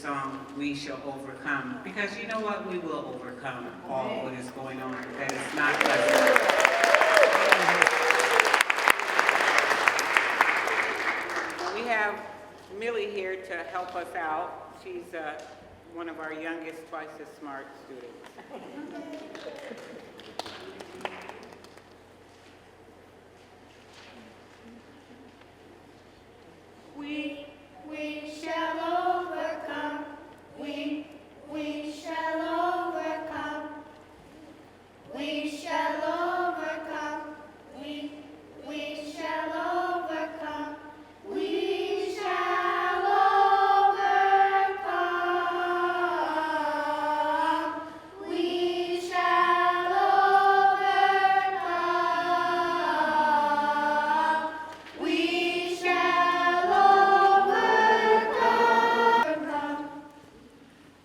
song, We Shall Overcome, because you know what? We will overcome all what is going on, that is not pleasant. We have Millie here to help us out. She's one of our youngest, twice as smart students. We shall overcome. We shall overcome. We shall overcome. We shall overcome. We shall overcome. We shall overcome. We shall overcome.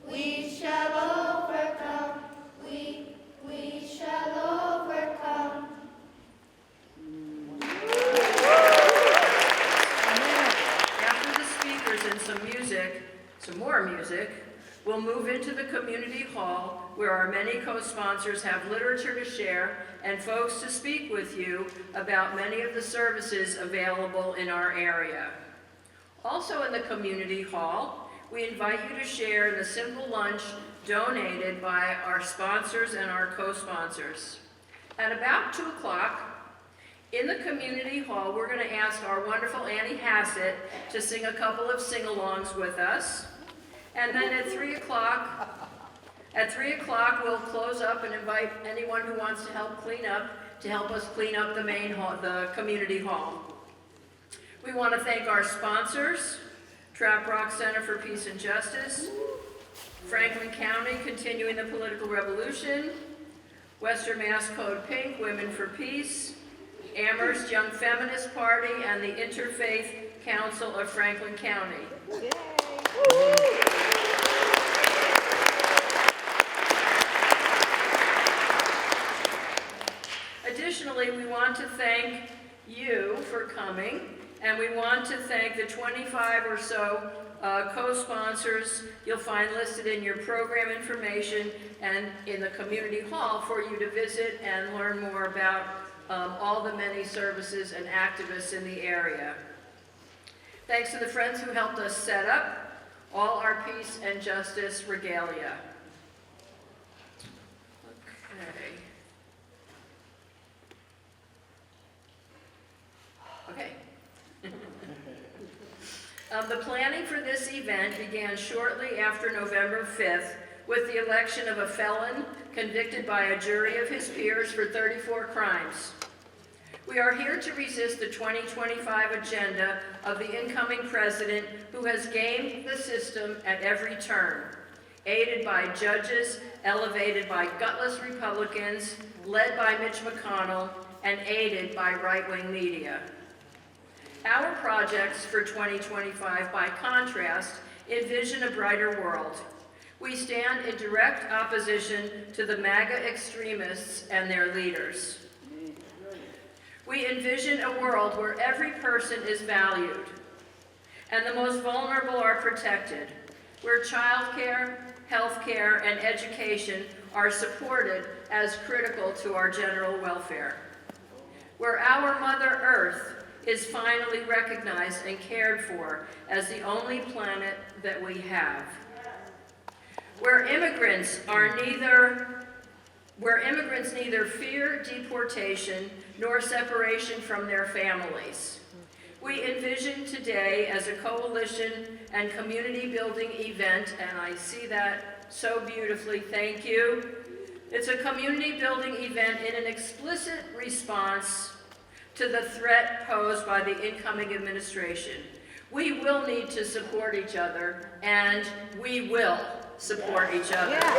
We shall overcome. We shall overcome. After the speakers and some more music, we'll move into the community hall where our many co-sponsors have literature to share and folks to speak with you about many of the services available in our area. Also in the community hall, we invite you to share in the simple lunch donated by our sponsors and our co-sponsors. At about 2 o'clock, in the community hall, we're going to ask our wonderful Annie Hassett to sing a couple of sing-alongs with us. And then at 3 o'clock, we'll close up and invite anyone who wants to help clean up to help us clean up the main hall, the community hall. We want to thank our sponsors, Trap Rock Center for Peace and Justice, Franklin County Continuing the Political Revolution, Western Mass Code Pink, Women for Peace, Amherst Young Feminist Party, and the Interfaith Council of Franklin County. Additionally, we want to thank you for coming, and we want to thank the 25 or so co-sponsors you'll find listed in your program information and in the community hall for you to visit and learn more about all the many services and activists in the area. Thanks to the friends who helped us set up all our peace and justice regalia. Okay. The planning for this event began shortly after November 5th with the election of a felon convicted by a jury of his peers for 34 crimes. We are here to resist the 2025 agenda of the incoming president who has gamed the system at every turn, aided by judges, elevated by gutless Republicans, led by Mitch McConnell, and aided by right-wing media. Our projects for 2025, by contrast, envision a brighter world. We stand in direct opposition to the MAGA extremists and their leaders. We envision a world where every person is valued and the most vulnerable are protected, where childcare, healthcare, and education are supported as critical to our general welfare, where our Mother Earth is finally recognized and cared for as the only planet that we have, where immigrants neither fear deportation nor separation from their families. We envision today as a coalition and community building event, and I see that so beautifully, thank you. It's a community building event in an explicit response to the threat posed by the incoming administration. We will need to support each other, and we will support each other. Yeah.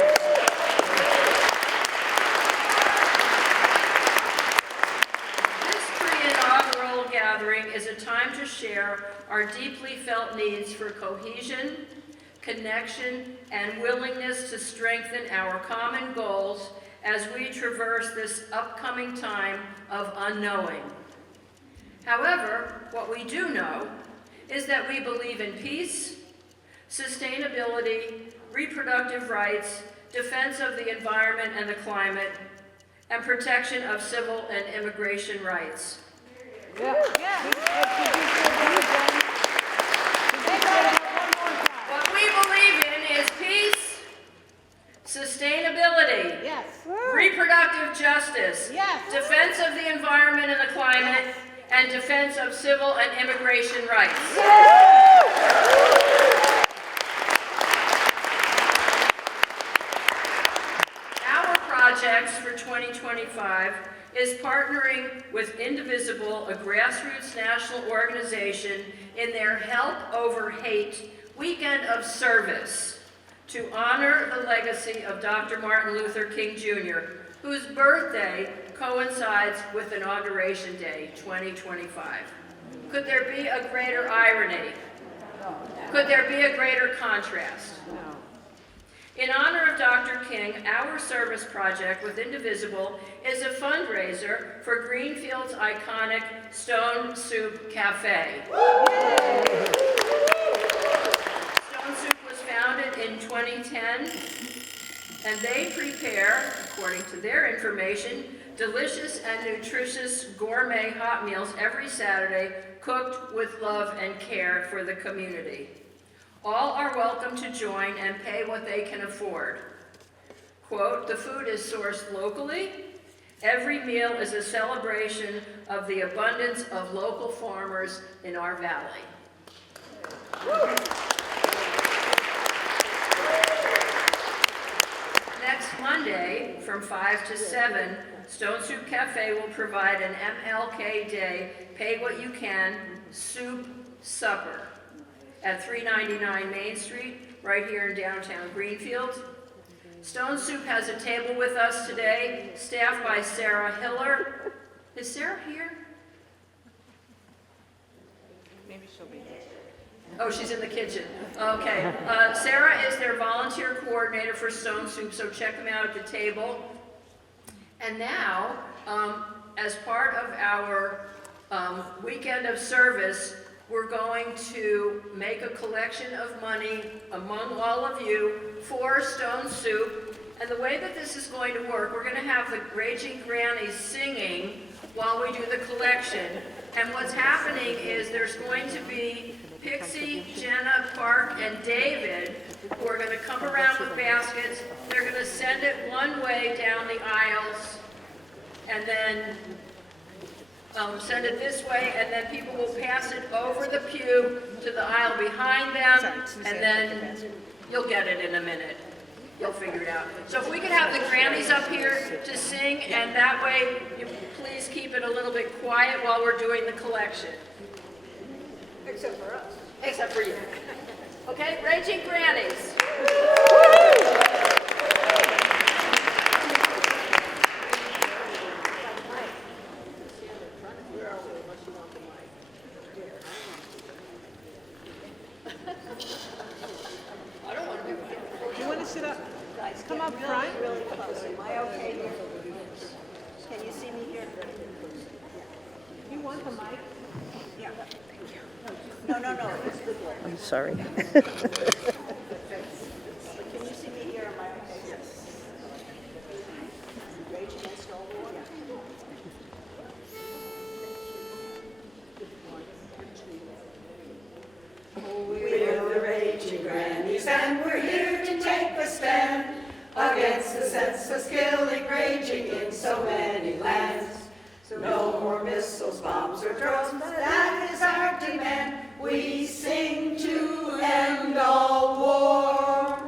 This pre-inaugural gathering is a time to share our deeply felt needs for cohesion, connection, and willingness to strengthen our common goals as we traverse this upcoming time of unknowing. However, what we do know is that we believe in peace, sustainability, reproductive rights, defense of the environment and the climate, and protection of civil and immigration rights. What we believe in is peace, sustainability, reproductive justice, defense of the environment and the climate, and defense of civil and immigration rights. Our projects for 2025 is partnering with Indivisible, a grassroots national organization, in their Help Over Hate Weekend of Service to honor the legacy of Dr. Martin Luther King Jr., whose birthday coincides with Inauguration Day 2025. Could there be a greater irony? Could there be a greater contrast? In honor of Dr. King, our service project with Indivisible is a fundraiser for Greenfield's iconic Stone Soup Cafe. Stone Soup was founded in 2010, and they prepare, according to their information, delicious and nutritious gourmet hot meals every Saturday, cooked with love and care for the community. All are welcome to join and pay what they can afford. Quote, the food is sourced locally. Every meal is a celebration of the abundance of local farmers in our valley. Next Monday, from 5 to 7, Stone Soup Cafe will provide an MLK Day, pay what you can, soup supper at 399 Main Street, right here in downtown Greenfield. Stone Soup has a table with us today, staffed by Sarah Hiller. Is Sarah here? Maybe she'll be here. Oh, she's in the kitchen. Okay. Sarah is their volunteer coordinator for Stone Soup, so check them out at the table. And now, as part of our weekend of service, we're going to make a collection of money among all of you for Stone Soup. And the way that this is going to work, we're going to have the Raging Grannies singing while we do the collection. And what's happening is there's going to be Pixie, Jenna, Park, and David who are going to come around with baskets. They're going to send it one way down the aisles, and then send it this way, and then people will pass it over the pew to the aisle behind them, and then you'll get it in a minute. You'll figure it out. So if we could have the grannies up here to sing, and that way, you please keep it a little bit quiet while we're doing the collection. Except for us. Except for you. Okay, Raging Grannies. You want to sit up? Come up front. Really close. Am I okay here? Can you see me here? You want the mic? Yeah. No. I'm sorry. Can you see me here? Am I okay? Yes. Rage Against All War? We're the Raging Grannies, and we're here to take a stand against the senseless killing raging in so many lands. No more missiles, bombs, or drones, that is our demand. We sing to end all war.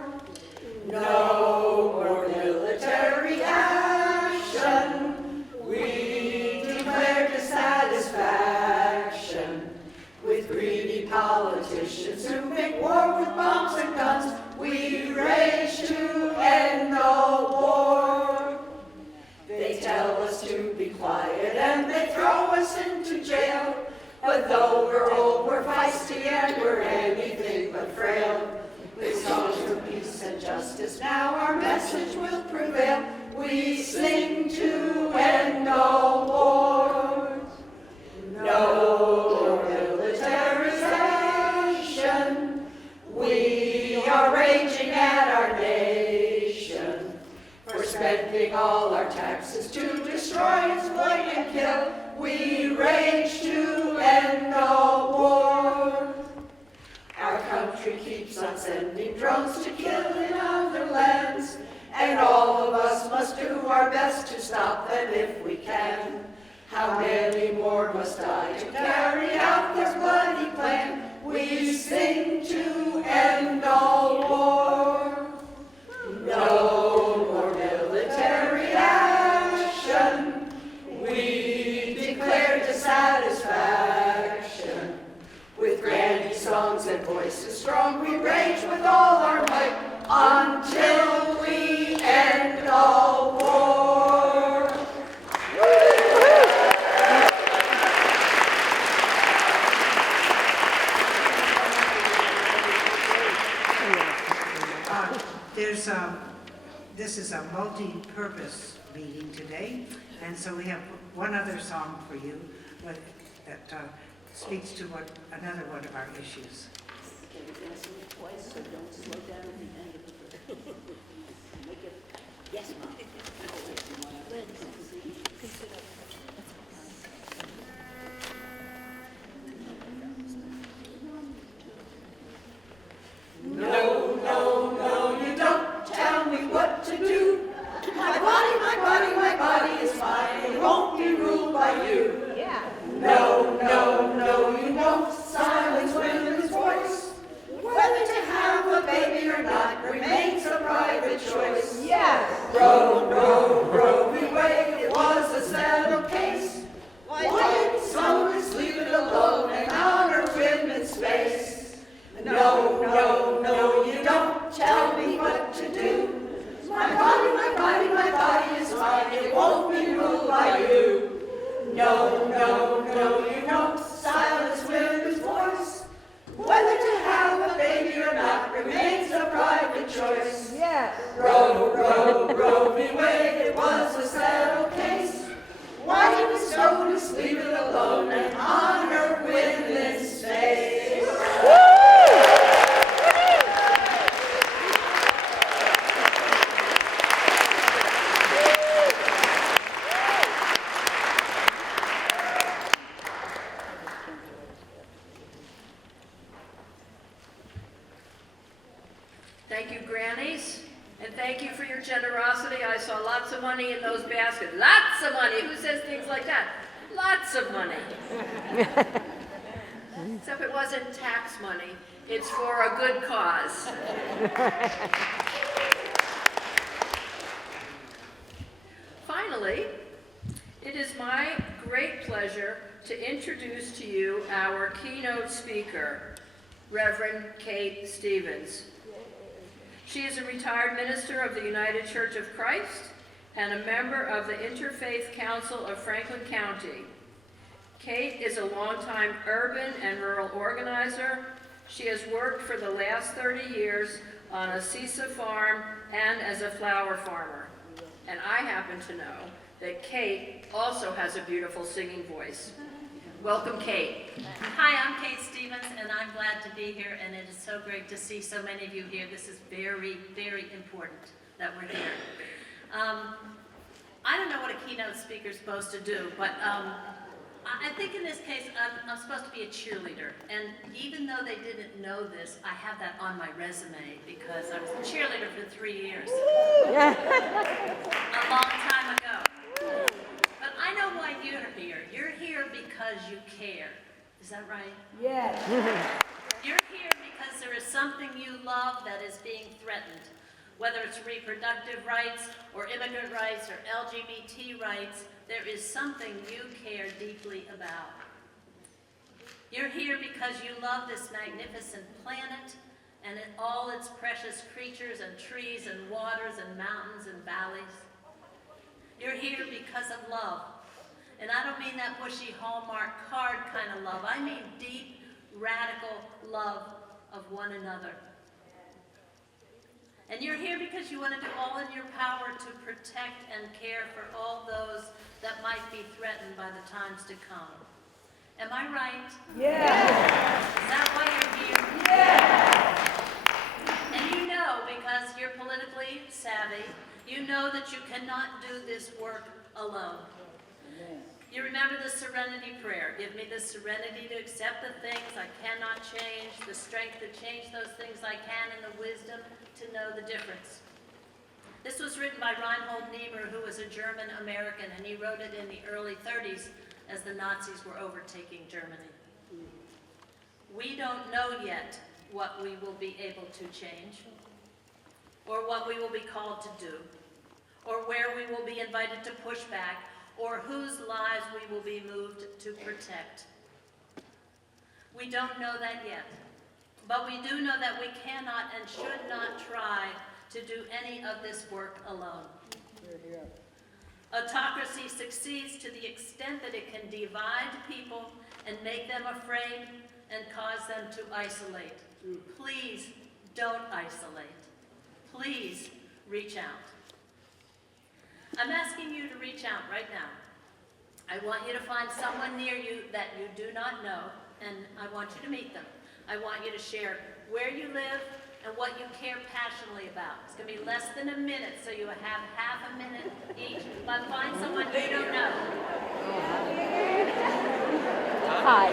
No more military action. We declare dissatisfaction with greedy politicians who make war with bombs and guns. We rage to end all war. They tell us to be quiet and they throw us into jail. But though we're old, we're feisty and we're anything but frail. With songs for peace and justice, now our message will prevail. We sing to end all wars. No more militarization. We spending all our taxes to destroy, exploit, and kill. We rage to end all war. Our country keeps on sending drones to kill in other lands, and all of us must do our best to stop them if we can. How many more must die to carry out their bloody plan? We sing to end all war. No more military action. We declare dissatisfaction. With granny songs and voices strong, we rage with all our might until we end all war. This is a multi-purpose meeting today, and so we have one other song for you that speaks to another one of our issues. Okay, we're gonna sing it twice, so don't slow down at the end of the verse. Make it, yes, Mom. No, no, no, you don't tell me what to do. My body is mine. It won't be ruled by you. Yeah. No, no, no, you won't silence women's voice. Whether to have a baby or not remains a private choice. Yes. Roe v. Wade, it was a settled case. Why didn't Congress leave it alone and honor women's space? No, no, no, you don't tell me what to do. My body is mine. It won't be ruled by you. No, no, no, you won't silence women's voice. Whether to have a baby or not remains a private choice. Yes. Roe v. Wade, it was a settled case. Why didn't SCOTUS leave it alone and honor women's space? Thank you, grannies, and thank you for your generosity. I saw lots of money in those baskets. Lots of money. Who says things like that? Lots of money. Except it wasn't tax money. It's for a good cause. Finally, it is my great pleasure to introduce to you our keynote speaker, Reverend Kate Stevens. She is a retired minister of the United Church of Christ and a member of the Interfaith Council of Franklin County. Kate is a longtime urban and rural organizer. She has worked for the last 30 years on a CISA farm and as a flower farmer. And I happen to know that Kate also has a beautiful singing voice. Welcome, Kate. Hi, I'm Kate Stevens, and I'm glad to be here, and it is so great to see so many of you here. This is very, very important that we're here. I don't know what a keynote speaker is supposed to do, but I think in this case, I'm supposed to be a cheerleader, and even though they didn't know this, I have that on my resume because I was a cheerleader for 3 years. A long time ago. But I know why you're here. You're here because you care. Is that right? Yes. You're here because there is something you love that is being threatened. Whether it's reproductive rights or immigrant rights or LGBT rights, there is something you care deeply about. You're here because you love this magnificent planet and all its precious creatures and trees and waters and mountains and valleys. You're here because of love. And I don't mean that bushy Hallmark card kind of love. I mean deep, radical love of one another. And you're here because you want to do all in your power to protect and care for all those that might be threatened by the times to come. Am I right? Yes. Is that why you're here? Yes. And you know, because you're politically savvy, you know that you cannot do this work alone. You remember the serenity prayer. Give me the serenity to accept the things I cannot change, the strength to change those things I can, and the wisdom to know the difference. This was written by Reinhold Niebuhr, who was a German American, and he wrote it in the early 30s as the Nazis were overtaking Germany. We don't know yet what we will be able to change, or what we will be called to do, or where we will be invited to push back, or whose lives we will be moved to protect. We don't know that yet, but we do know that we cannot and should not try to do any of this work alone. Autocracy succeeds to the extent that it can divide people and make them afraid and cause them to isolate. Please don't isolate. Please reach out. I'm asking you to reach out right now. I want you to find someone near you that you do not know, and I want you to meet them. I want you to share where you live and what you care passionately about. It's going to be less than a minute, so you have half a minute each, but find someone you don't know. Hi.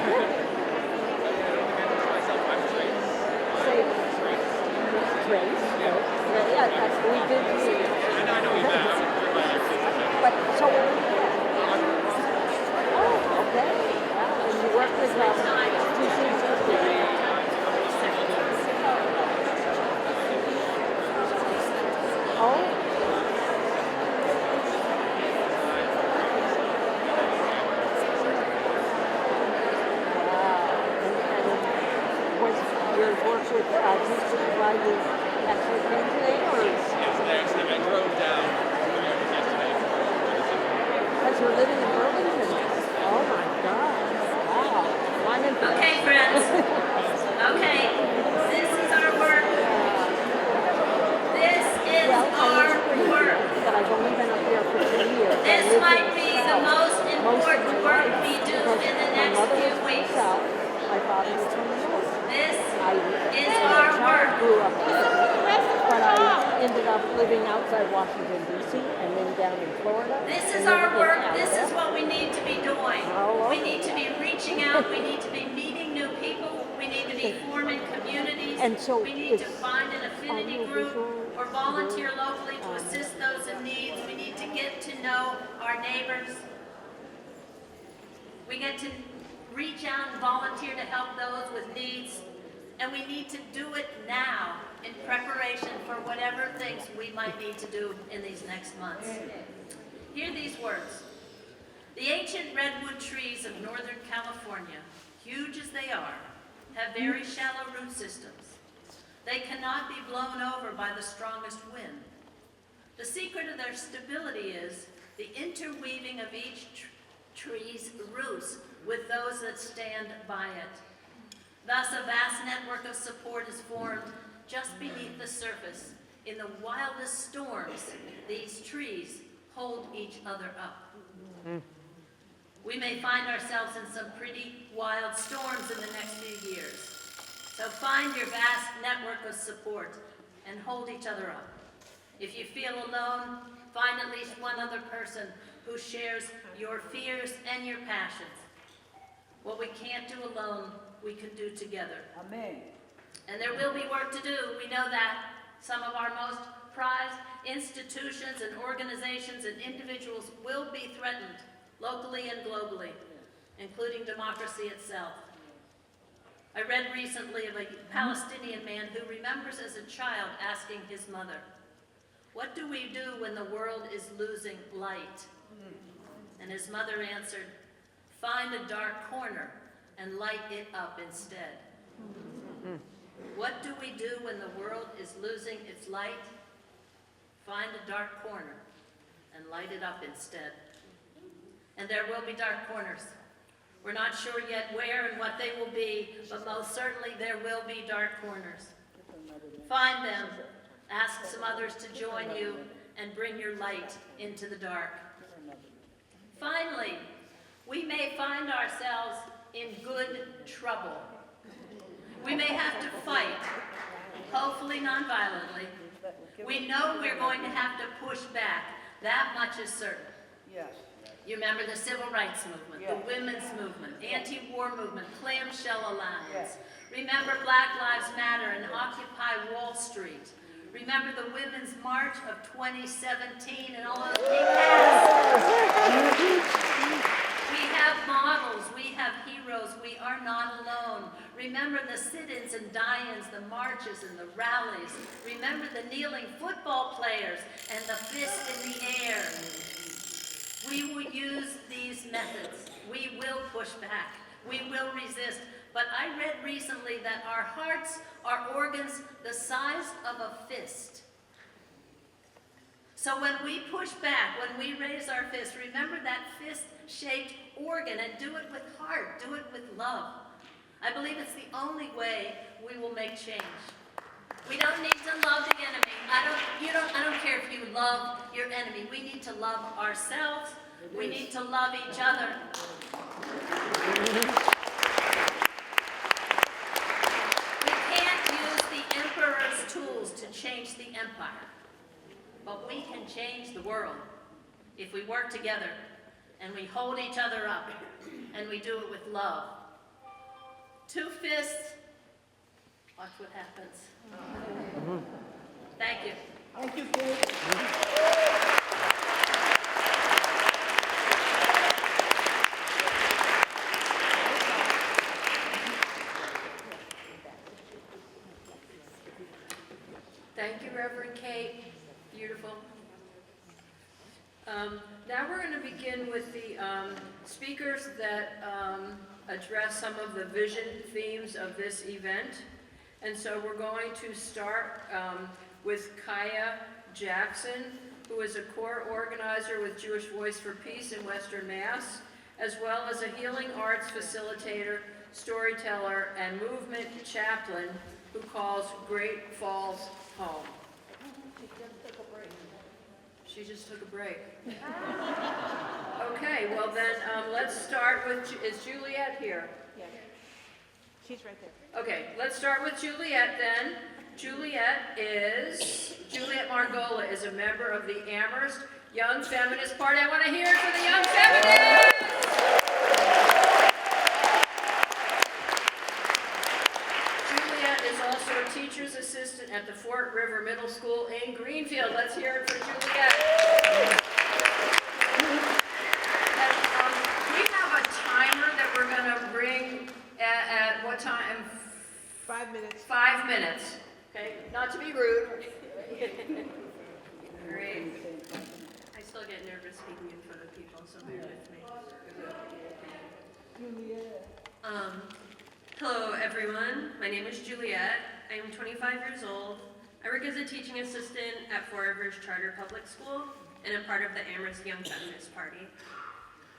Trace. Yeah, that's what we did. I know you have. But so what do you do? Oh, okay. Wow. And you work with Oh. Your work with Houston, why you actually came today, or? Yes, I drove down yesterday. Because you're living in Burlington. Oh my God. Wow. Well, I'm impressed. Okay, friends. Okay, this is our work. This is our work. But I've only been up here for 3 years. This might be the most important work we do in the next few weeks. My father was from the north. This is As a our child, work. grew up here, but I ended up living outside Washington, D.C., and then down in Florida. This is and then our in work. Canada. This is what we need to be doing. We need to be reaching out. We need to be meeting new people. We need to be forming communities. And so We need to it's find an affinity group audiovisual, or volunteer locally to assist those in need. We need to get to know our neighbors. We get to reach out and volunteer to help those with needs. And we need to do it now in preparation for whatever things we might need to do in these next months. Hear these words. The ancient redwood trees of Northern California, huge as they are, have very shallow root systems. They cannot be blown over by the strongest wind. The secret of their stability is the interweaving of each tree's roots with those that stand by it. Thus, a vast network of support is formed just beneath the surface. In the wildest storms, these trees hold each other up. We may find ourselves in some pretty wild storms in the next few years. So find your vast network of support and hold each other up. If you feel alone, find at least one other person who shares your fears and your passions. What we can't do alone, we can do together. Amen. And there will be work to do. We know that. Some of our most prized institutions and organizations and individuals will be threatened, locally and globally, including democracy itself. I read recently of a Palestinian man who remembers as a child asking his mother, "What do we do when the world is losing light?" And his mother answered, "Find a dark corner and light it up instead." What do we do when the world is losing its light? Find a dark corner and light it up instead. And there will be dark corners. We're not sure yet where and what they will be, but most certainly there will be dark corners. Find them, ask some others to join you, and bring your light into the dark. Finally, we may find ourselves in good trouble. We may have to fight, hopefully non-violently, We know we're going to have to push back. That much is certain. Yes. You remember the civil rights movement, Yes. the women's movement, anti-war movement, Clamshell Alliance. Yes. Remember Black Lives Matter and Occupy Wall Street. Remember the Women's March of 2017 and all those big hats. We have models, we have heroes, we are not alone. Remember the sit-ins and die-ins, the marches and the rallies. Remember the kneeling football players and the fist in the air. We will use these methods. We will push back. We will resist. But I read recently that our hearts are organs the size of a fist. So when we push back, when we raise our fist, remember that fist-shaped organ and do it with heart, do it with love. I believe it's the only way we will make change. We don't need to love the enemy. I don't care if you love your enemy. We need to love ourselves. We need to love each other. We can't use the emperor's tools to change the empire. But we can change the world if we work together and we hold each other up and we do it with love. Two fists. Watch what happens. Thank you. Thank you, Kate. Thank you, Reverend Kate. Beautiful. Now we're going to begin with the speakers that address some of the vision themes of this event. And so we're going to start with Kaya Jackson, who is a core organizer with Jewish Voice for Peace in Western Mass, as well as a healing arts facilitator, storyteller, and movement chaplain who calls Great Falls home. She just took a break. Okay, well then, let's start with, is Juliet here? Yes. She's right there. Okay, let's start with Juliet then. Juliet Margola is a member of the Amherst Young Feminist Party. I want to hear it for the Young Feminists! Juliet is also a teacher's assistant at the Fort River Middle School in Greenfield. Let's hear it for Juliet. And, we have a timer that we're going to bring at what time? 5 minutes. 5 minutes. Okay, not to be rude. Great. I still get nervous speaking in front of people, so bear with me. Hello, everyone. My name is Juliet. I am 25 years old. I work as a teaching assistant at Four Rivers Charter Public School and am part of the Amherst Young Feminist Party.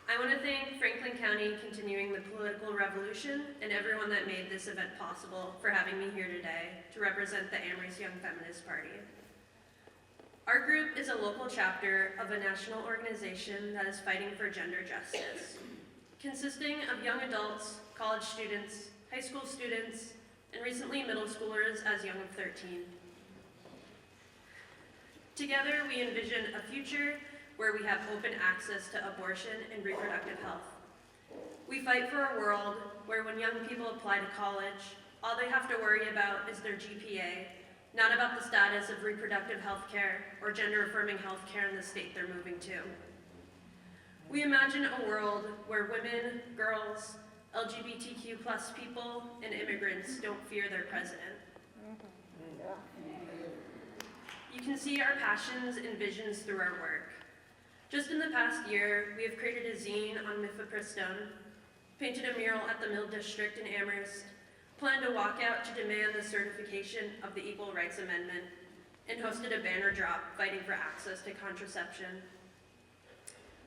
I want to thank Franklin County Continuing the Political Revolution and everyone that made this event possible for having me here today to represent the Amherst Young Feminist Party. Our group is a local chapter of a national organization that is fighting for gender justice, consisting of young adults, college students, high school students, and recently middle schoolers as young of 13. Together, we envision a future where we have open access to abortion and reproductive health. We fight for a world where when young people apply to college, all they have to worry about is their GPA, not about the status of reproductive health care or gender-affirming health care in the state they're moving to. We imagine a world where women, girls, LGBTQ+ people, and immigrants don't fear their president. You can see our passions and visions through our work. Just in the past year, we have created a zine on mifepristone, painted a mural at the Mill District in Amherst, planned a walkout to demand the certification of the Equal Rights Amendment, and hosted a banner drop fighting for access to contraception.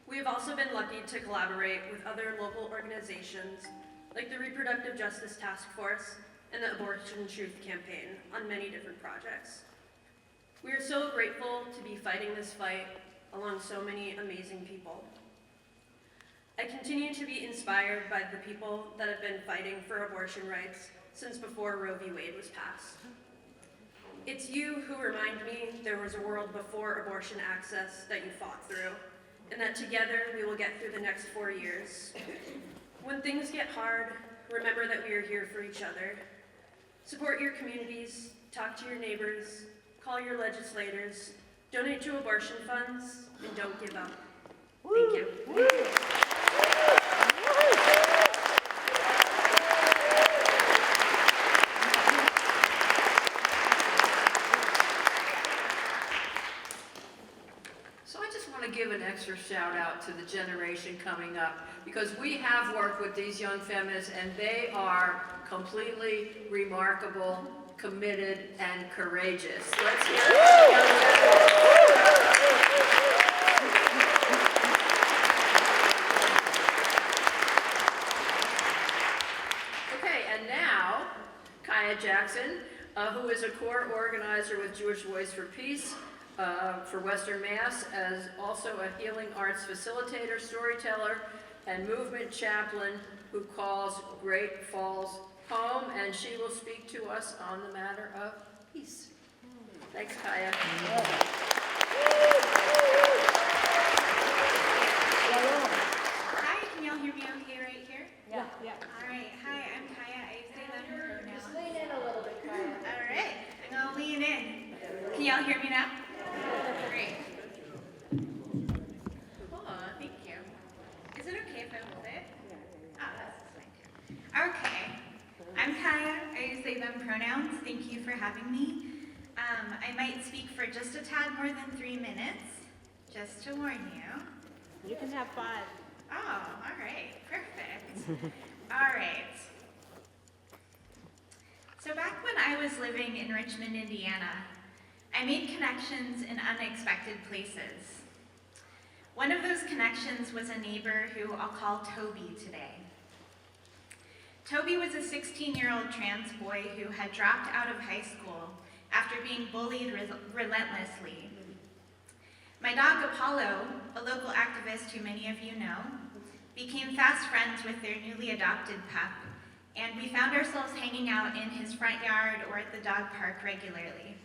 We have also been lucky to collaborate with other local organizations like the Reproductive Justice Task Force and the Abortion Truth Campaign on many different projects. We are so grateful to be fighting this fight along so many amazing people. I continue to be inspired by the people that have been fighting for abortion rights since before Roe v. Wade was passed. It's you who remind me there was a world before abortion access that you fought through, and that together we will get through the next 4 years. When things get hard, remember that we are here for each other. Support your communities, talk to your neighbors, call your legislators, donate to abortion funds, and don't give up. Thank you. So I just want to give an extra shout out to the generation coming up, because we have worked with these young feminists and they are completely remarkable, committed, and courageous. Let's hear it for the young feminists. Okay, and now, Kaya Jackson, who is a core organizer with Jewish Voice for Peace for Western Mass, as also a healing arts facilitator, storyteller, and movement chaplain who calls Great Falls home, and she will speak to us on the matter of peace. Thanks, Kaya. Hi, can y'all hear me okay right here? Yeah. All right, hi, I'm Kaya. I say them pronouns. Just lean in a little bit, Kaya. All right, I'm gonna lean in. Can y'all hear me now? Great. Cool, thank you. Is it okay if I hold it? Oh, this is fine too. Okay, I'm Kaya. I use they, them pronouns. Thank you for having me. I might speak for just a tad more than 3 minutes, just to warn you. You can have 5. Oh, all right, perfect. All right. So back when I was living in Richmond, Indiana, I made connections in unexpected places. One of those connections was a neighbor who I'll call Toby today. Toby was a 16-year-old trans boy who had dropped out of high school after being bullied relentlessly. My dog Apollo, a local activist who many of you know, became fast friends with their newly adopted pup, and we found ourselves hanging out in his front yard or at the dog park regularly.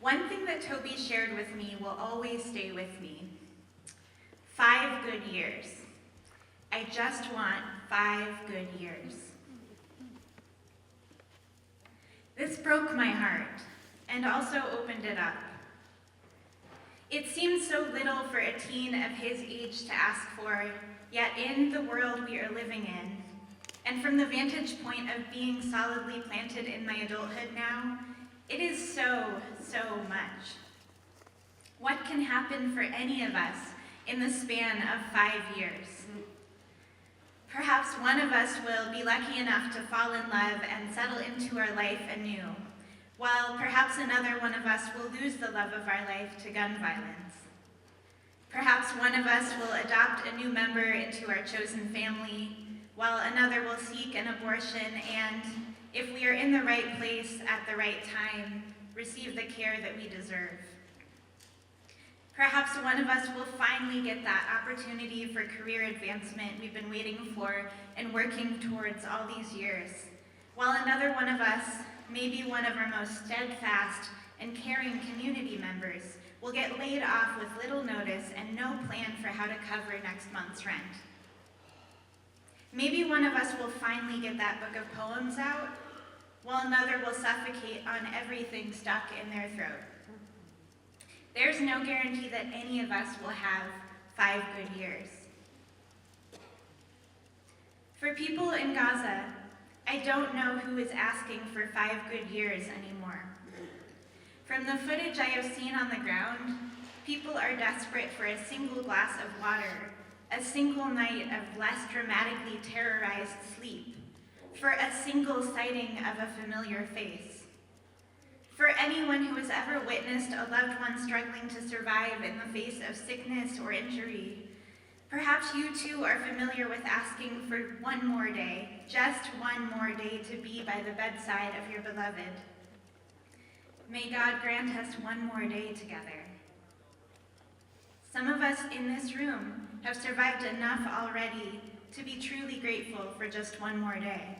One thing that Toby shared with me will always stay with me. 5 good years. I just want 5 good years. This broke my heart and also opened it up. It seems so little for a teen of his age to ask for, yet in the world we are living in, and from the vantage point of being solidly planted in my adulthood now, it is so, so much. What can happen for any of us in the span of 5 years? Perhaps one of us will be lucky enough to fall in love and settle into our life anew, while perhaps another one of us will lose the love of our life to gun violence. Perhaps one of us will adopt a new member into our chosen family, while another will seek an abortion and, if we are in the right place at the right time, receive the care that we deserve. Perhaps one of us will finally get that opportunity for career advancement we've been waiting for and working towards all these years, while another one of us, maybe one of our most steadfast and caring community members, will get laid off with little notice and no plan for how to cover next month's rent. Maybe one of us will finally get that book of poems out, while another will suffocate on everything stuck in their throat. There's no guarantee that any of us will have 5 good years. For people in Gaza, I don't know who is asking for 5 good years anymore. From the footage I have seen on the ground, people are desperate for a single glass of water, a single night of less dramatically terrorized sleep, for a single sighting of a familiar face. For anyone who has ever witnessed a loved one struggling to survive in the face of sickness or injury, perhaps you too are familiar with asking for one more day, just one more day to be by the bedside of your beloved. May God grant us one more day together. Some of us in this room have survived enough already to be truly grateful for just one more day.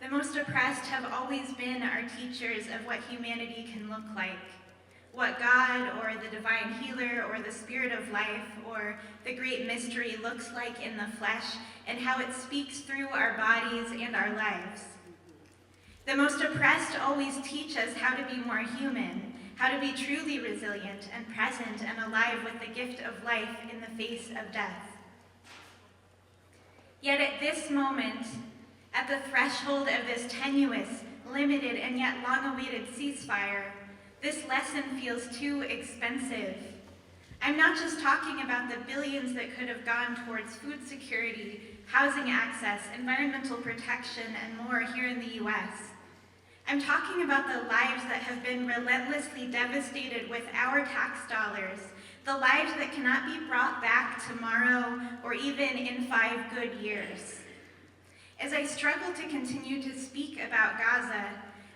The most oppressed have always been our teachers of what humanity can look like, what God or the divine healer or the spirit of life or the great mystery looks like in the flesh and how it speaks through our bodies and our lives. The most oppressed always teach us how to be more human, how to be truly resilient and present and alive with the gift of life in the face of death. Yet at this moment, at the threshold of this tenuous, limited, and yet long-awaited ceasefire, this lesson feels too expensive. I'm not just talking about the billions that could have gone towards food security, housing access, environmental protection, and more here in the US. I'm talking about the lives that have been relentlessly devastated with our tax dollars, the lives that cannot be brought back tomorrow or even in 5 good years. As I struggle to continue to speak about Gaza,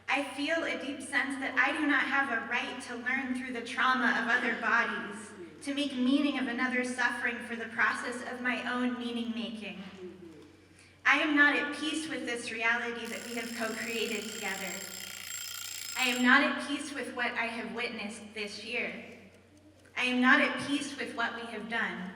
I feel a deep sense that I do not have a right to learn through the trauma of other bodies, to make meaning of another's suffering for the process of my own meaning-making. I am not at peace with this reality that we have co-created together. I am not at peace with what I have witnessed this year. I am not at peace with what we have done.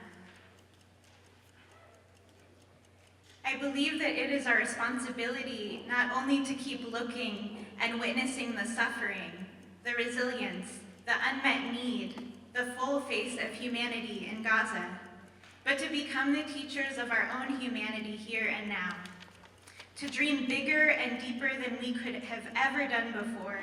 I believe that it is our responsibility not only to keep looking and witnessing the suffering, the resilience, the unmet need, the full face of humanity in Gaza, but to become the teachers of our own humanity here and now, to dream bigger and deeper than we could have ever done before,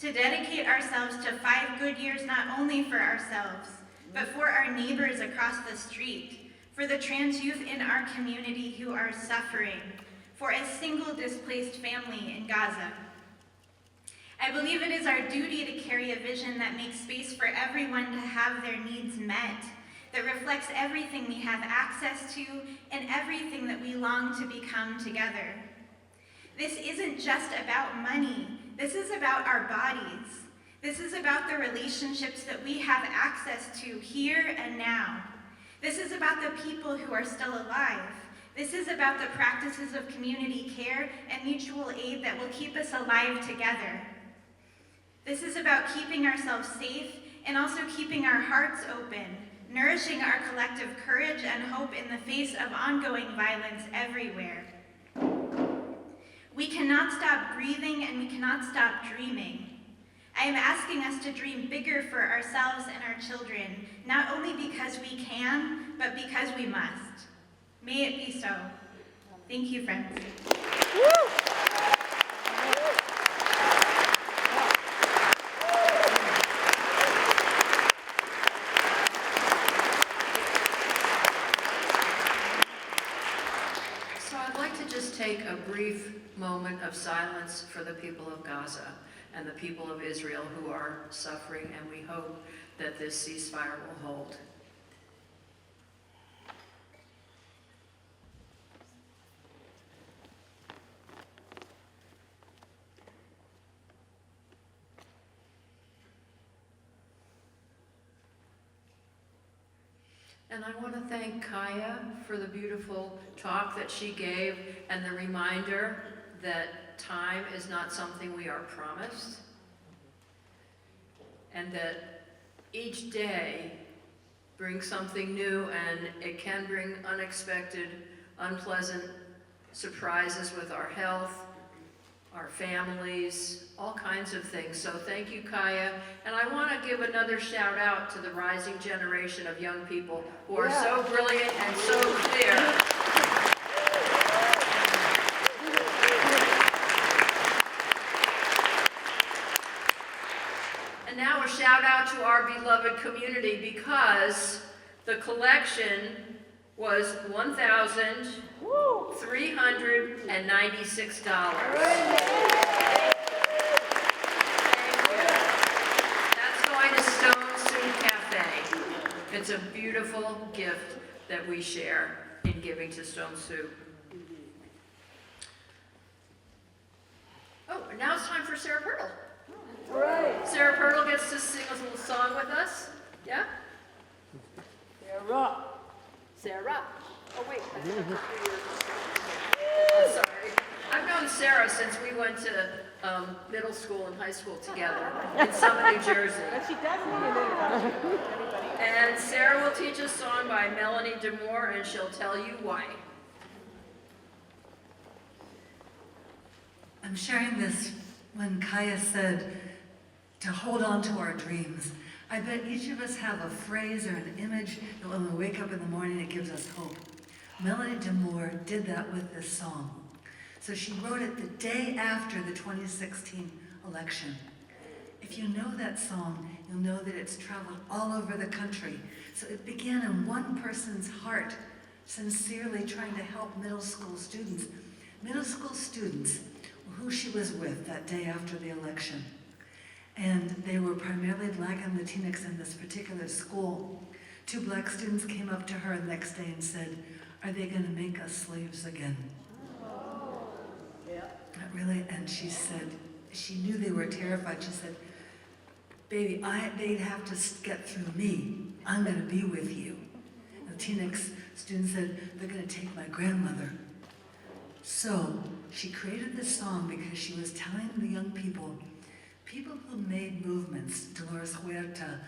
to dedicate ourselves to 5 good years not only for ourselves, but for our neighbors across the street, for the trans youth in our community who are suffering, for a single displaced family in Gaza. I believe it is our duty to carry a vision that makes space for everyone to have their needs met, that reflects everything we have access to and everything that we long to become together. This isn't just about money. This is about our bodies. This is about the relationships that we have access to here and now. This is about the people who are still alive. This is about the practices of community care and mutual aid that will keep us alive together. This is about keeping ourselves safe and also keeping our hearts open, nourishing our collective courage and hope in the face of ongoing violence everywhere. We cannot stop breathing and we cannot stop dreaming. I am asking us to dream bigger for ourselves and our children, not only because we can, but because we must. May it be so. Thank you, friends. So I'd like to just take a brief moment of silence for the people of Gaza and the people of Israel who are suffering, and we hope that this ceasefire will hold. And I want to thank Kaya for the beautiful talk that she gave and the reminder that time is not something we are promised, and that each day brings something new, and it can bring unexpected, unpleasant surprises with our health, our families, all kinds of things. So thank you, Kaya. And I want to give another shout out to the rising generation of young people who are so brilliant and so clear. And now a shout out to our beloved community, because the collection was $1,396. That's going to Stone Soup Cafe. It's a beautiful gift that we share in giving to Stone Soup. Oh, and now it's time for Sarah Pirtle. Right. Sarah Pirtle gets to sing a little song with us. Yeah? Sarah. Sarah. Oh, wait. I'm sorry. I've known Sarah since we went to middle school and high school together in Summit, New Jersey. But she does need an introduction. And Sarah will teach a song by Melanie DeMore, and she'll tell you why. I'm sharing this when Kaya said to hold on to our dreams. I bet each of us have a phrase or an image that when we wake up in the morning, it gives us hope. Melanie DeMore did that with this song. So she wrote it the day after the 2016 election. If you know that song, you'll know that it's traveled all over the country. So it began in one person's heart, sincerely trying to help middle school students. Middle school students were who she was with that day after the election. And they were primarily Black and Latinx in this particular school. 2 Black students came up to her the next day and said, "Are they going to make us slaves again?" Really, and she said, she knew they were terrified. She said, "Baby, they'd have to get through me. I'm going to be with you." Latinx student said, "They're going to take my grandmother." So she created this song because she was telling the young people who made movements, Dolores Huerta,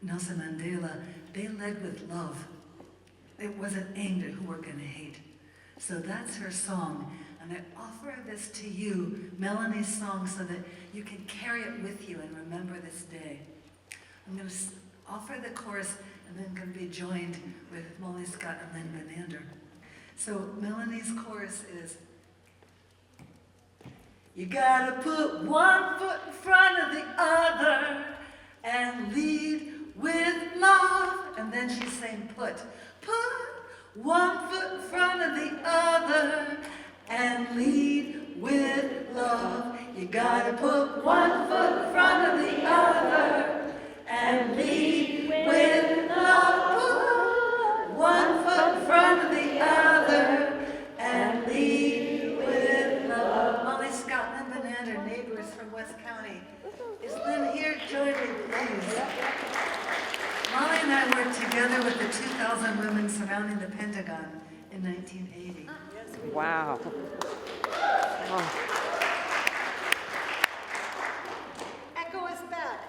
Nelson Mandela, they led with love. It wasn't aimed at who we're going to hate. So that's her song. And I offer this to you, Melanie's song, so that you can carry it with you and remember this day. I'm going to offer the chorus and then going to be joined with Molly Scott and Lynn Benander. So Melanie's chorus is, "You gotta put one foot in front of the other and lead with love." And then she's saying, put one foot in front of the other and lead with love. You gotta put one foot in front of the other and lead with love. Put one foot in front of the other and lead with love. Molly Scott, Lynn Benander, neighbors from West County. Is Lynn here? Join me, please. Molly and I worked together with the 2,000 women surrounding the Pentagon in 1980. Wow. Echo us back.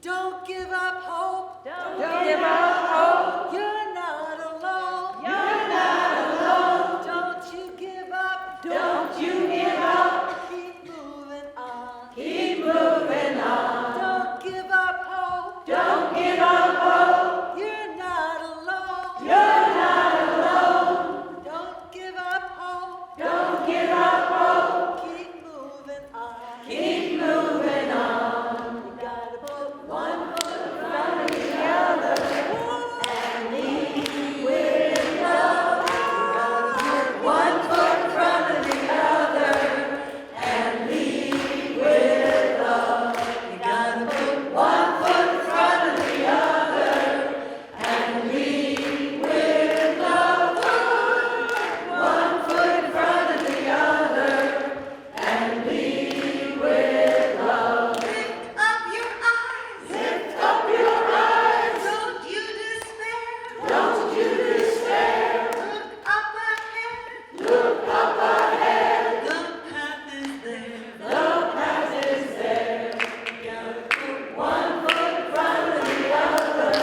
Don't give up hope. Don't give up hope. You're not alone. You're not alone. Don't you give up. Don't you give up. Keep moving on. Keep moving on. Don't give up hope. Don't give up hope. You're not alone. You're not alone. Don't give up hope. Don't give up hope. Keep moving on. Keep moving on. You gotta put one foot in front of the other and lead with love. You gotta put one foot in front of the other and lead with love. You gotta put one foot in front of the other and lead with love. One foot in front of the other and lead with love. Lift up your eyes. Lift up your eyes. Don't you despair. Don't you despair. Look up ahead. Look up ahead. The path is there. The path is there. You gotta put one foot in front of the other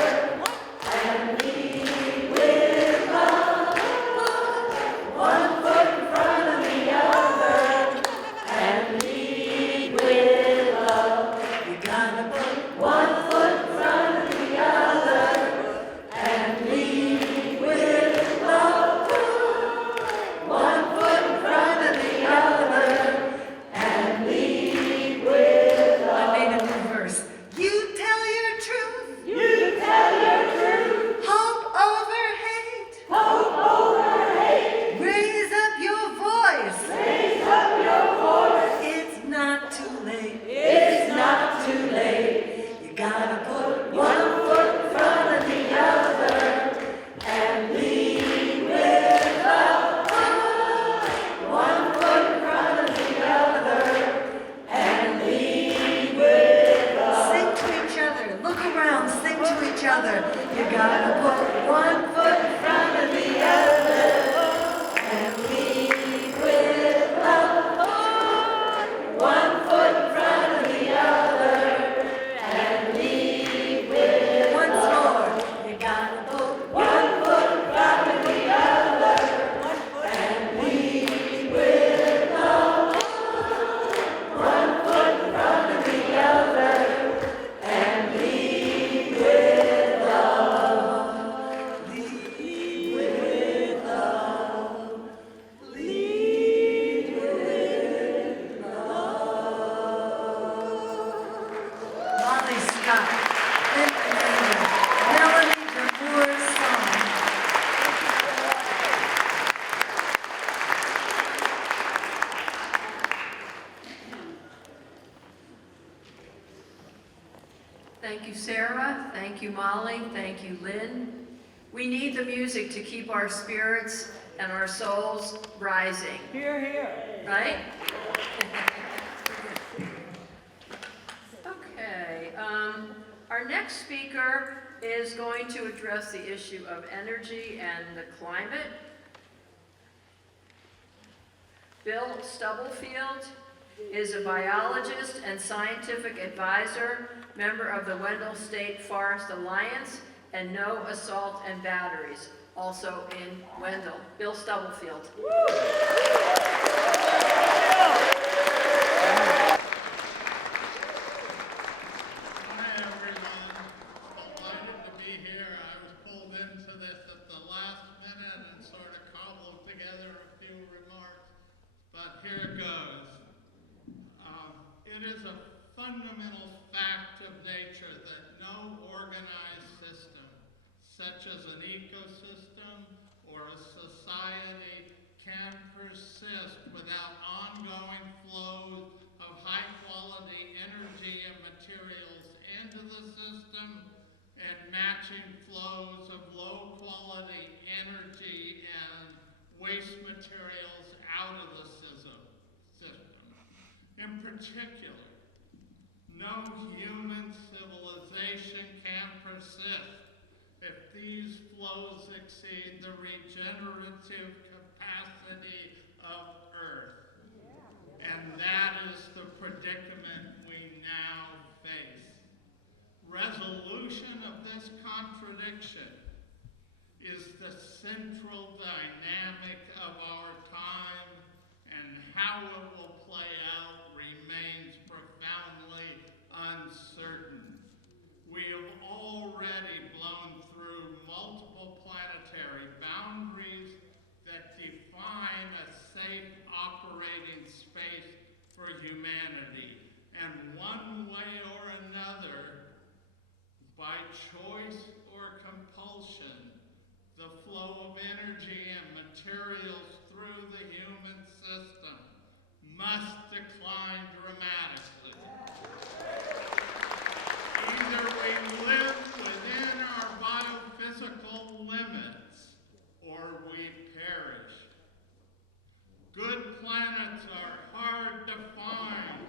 and lead with love. One foot in front of the other and lead with love. You gotta put one foot in front of the other and lead with love. One foot in front of the other and lead with love. I made a new verse. You tell your truth. You tell your truth. Hope over hate. Hope over hate. Raise up your voice. Raise up your voice. It's not too late. It's not too late. You gotta put one foot in front of the other and lead with love. One foot in front of the other and lead with love. Sing to each other. Look around. Sing to each other. You gotta put one foot in front of the other and lead with love. Melanie Damour's song. Thank you, Sarah. Thank you, Molly. Thank you, Lynn. We need the music to keep our spirits and our souls rising. Hear, hear. Right? Okay, our next speaker is going to address the issue of energy and the climate. Bill Stubblefield is a biologist and scientific advisor, member of the Wendell State Forest Alliance, and No Assault and Batteries, also in Wendell. Bill Stubblefield. Hi everyone, delighted to be here. I was pulled into this at the last minute and sort of cobbled together a few remarks, but here it goes. It is a fundamental fact of nature that no organized system, such as an ecosystem or a society, can persist without ongoing flows of high-quality energy and materials into the system and matching flows of low-quality energy and waste materials out of the system. In particular, no human civilization can persist if these flows exceed the regenerative capacity of Earth. And that is the predicament we now face. Resolution of this contradiction is the central dynamic of our time, and how it will play out remains profoundly uncertain. We have already blown through multiple planetary boundaries that define a safe operating space for humanity. And one way or another, by choice or compulsion, the flow of energy and materials through the human system must decline dramatically. Either we live within our biophysical limits or we perish. Good planets are hard to find,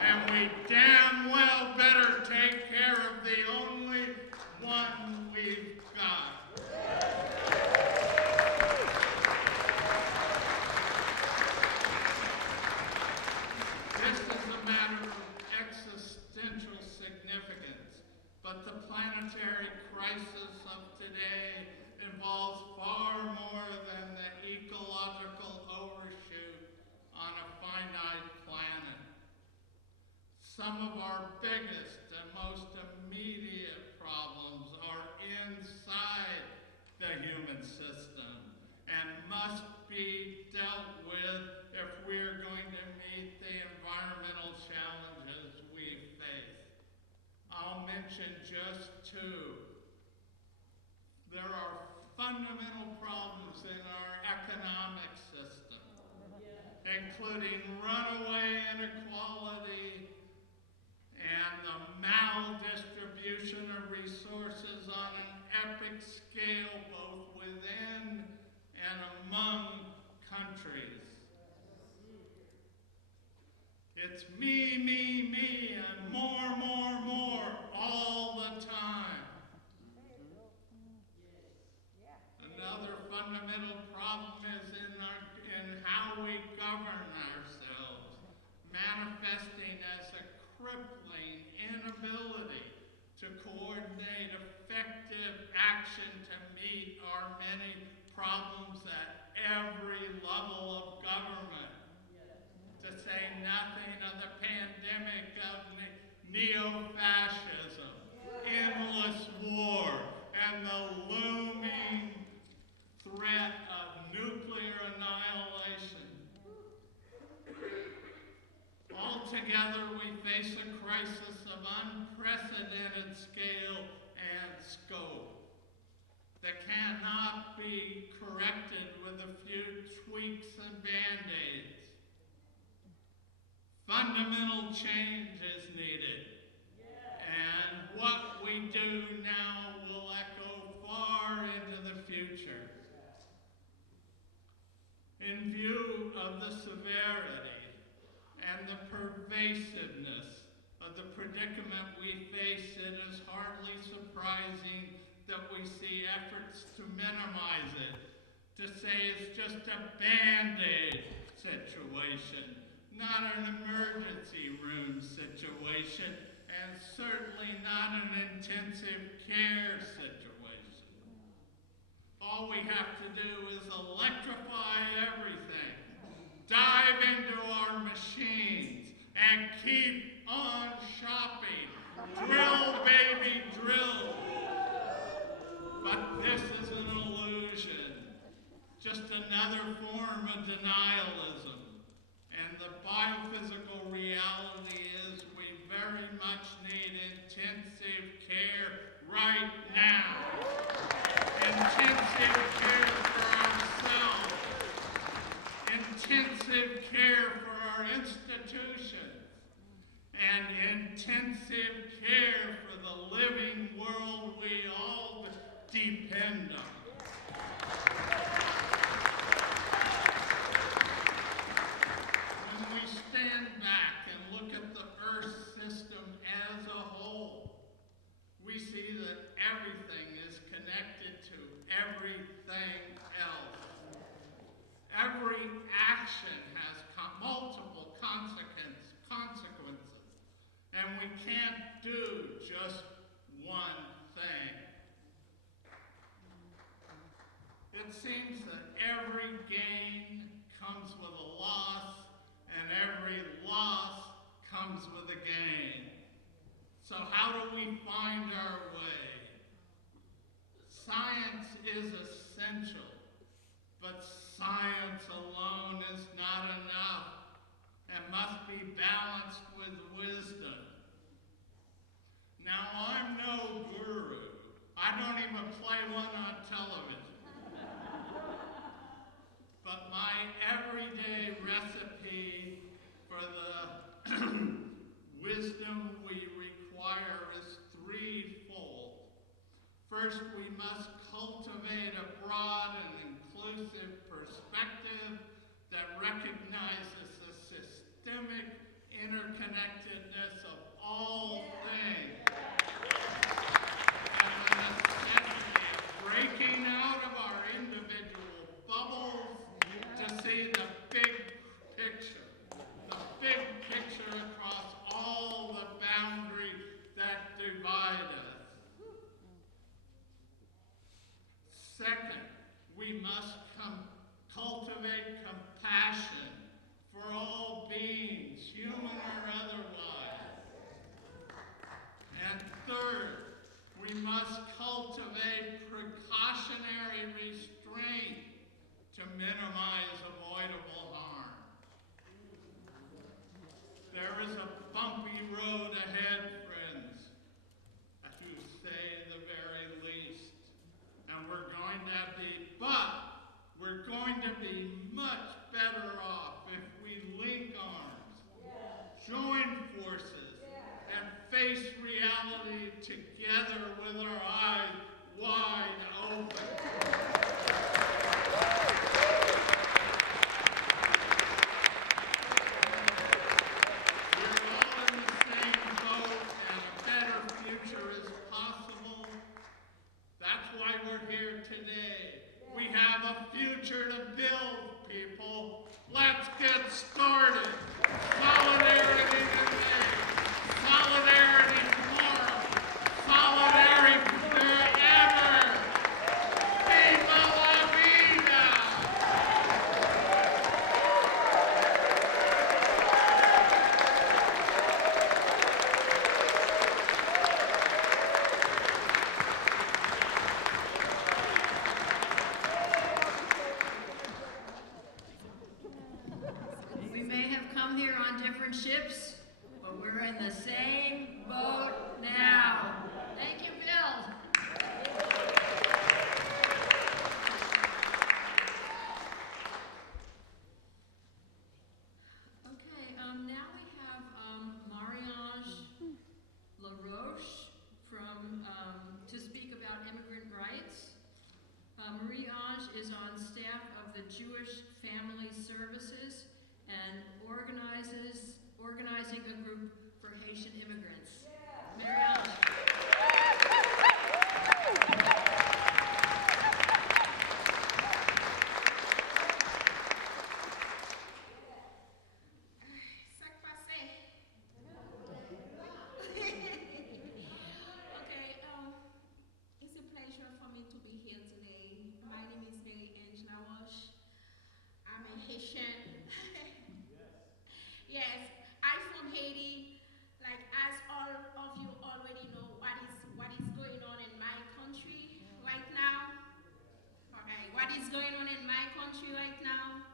and we damn well better take care of the only one we've got. This is a matter of existential significance, but the planetary crisis of today involves far more than the ecological overshoot on a finite planet. Some of our biggest and most immediate problems are inside the human system and must be dealt with if we're going to meet the environmental challenges we face. I'll mention just two. There are fundamental problems in our economic system, including runaway inequality and the maldistribution of resources on an epic scale both within and among countries. It's me, and more all the time. Another fundamental problem is in how we govern ourselves, manifesting as a crippling inability to coordinate effective action to meet our many problems at every level of government. To say nothing of the pandemic of neo-fascism, endless war, and the looming threat of nuclear annihilation. Altogether, we face a crisis of unprecedented scale not be corrected with a few tweaks and band-aids. Fundamental change is needed. And what we do now will echo far into the future. In view of the severity and the pervasiveness of the predicament we face, it is hardly surprising that we see efforts to minimize it, to say it's just a Band-Aid situation, not an emergency room situation, and certainly not an intensive care situation. All we have to do is electrify everything, dive into our machines, and keep on shopping. Drill, baby, drill. But this is an illusion, just another form of denialism. And the biophysical reality is we very much need intensive care right now. Intensive care for ourselves. Intensive care for our institutions. And intensive care for the living world we all depend on. When we stand back and look at the Earth system as a whole, we see that everything is connected to everything else. Every action has multiple consequences, and we can't do just one thing. It seems that every gain comes with a loss, and every loss comes with a gain. So how do we find our way? Science is essential, but science alone is not enough and must be balanced with wisdom. Now, I'm no guru. I don't even play one on television. But my everyday recipe for the wisdom we require is threefold. First, we must cultivate a broad and inclusive perspective that recognizes the systemic interconnectedness of all things and the necessity of breaking out of our individual bubbles to see the big picture across all the boundaries that divide us. Second, we must cultivate compassion for all beings, human or otherwise. And third, we must cultivate precautionary restraint to minimize avoidable harm. There is a bumpy road ahead, friends, to say the very least. And we're going to be much better off if we link arms, join forces, and face reality together with our eyes wide open. We're all in the same boat, and a better future is possible. That's why we're here today. We have a future to build, people. Let's get started. Solidarity today. Solidarity tomorrow. Solidarity forever. Viva la vida! We may have come here on Marie Ange is on staff of the Jewish Family Services and organizing a group for Haitian immigrants. Mary Ange. It's a pleasure for me to be here today. My name is Mary Ange Nawash. I'm a Haitian. Yes, I'm from Haiti. Like as all of you already know, what is going on in my country right now. Okay, what is going on in my country right now?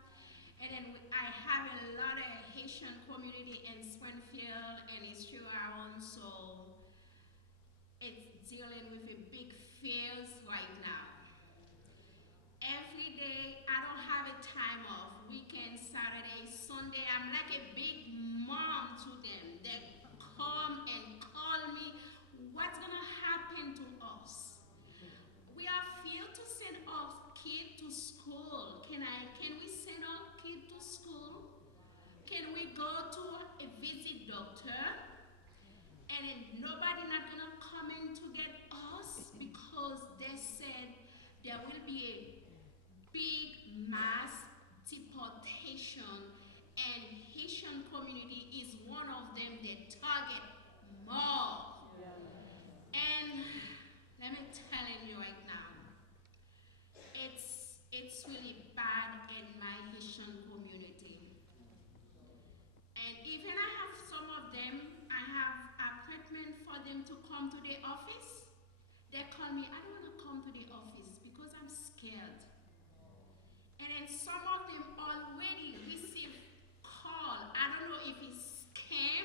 And then I have a lot of Haitian community in Springfield and its surround, so it's dealing with a big fears right now. Every day, I don't have a time off. Weekend, Saturday, Sunday, I'm like a big mom to them. They come and call me, what's gonna happen to us? We are feared to send our kid to school. Can we send our kid to school? Can we go to a visit doctor? And then nobody not gonna come in to get us because they said there will be a big mass deportation and Haitian community is one of them they target more. And let me tell you right now, it's really bad in my Haitian community. And even I have some of them, I have appointment for them to come to the office. They call me, I don't want to come to the office because I'm scared. And then some of them already receive call. I don't know if it's scam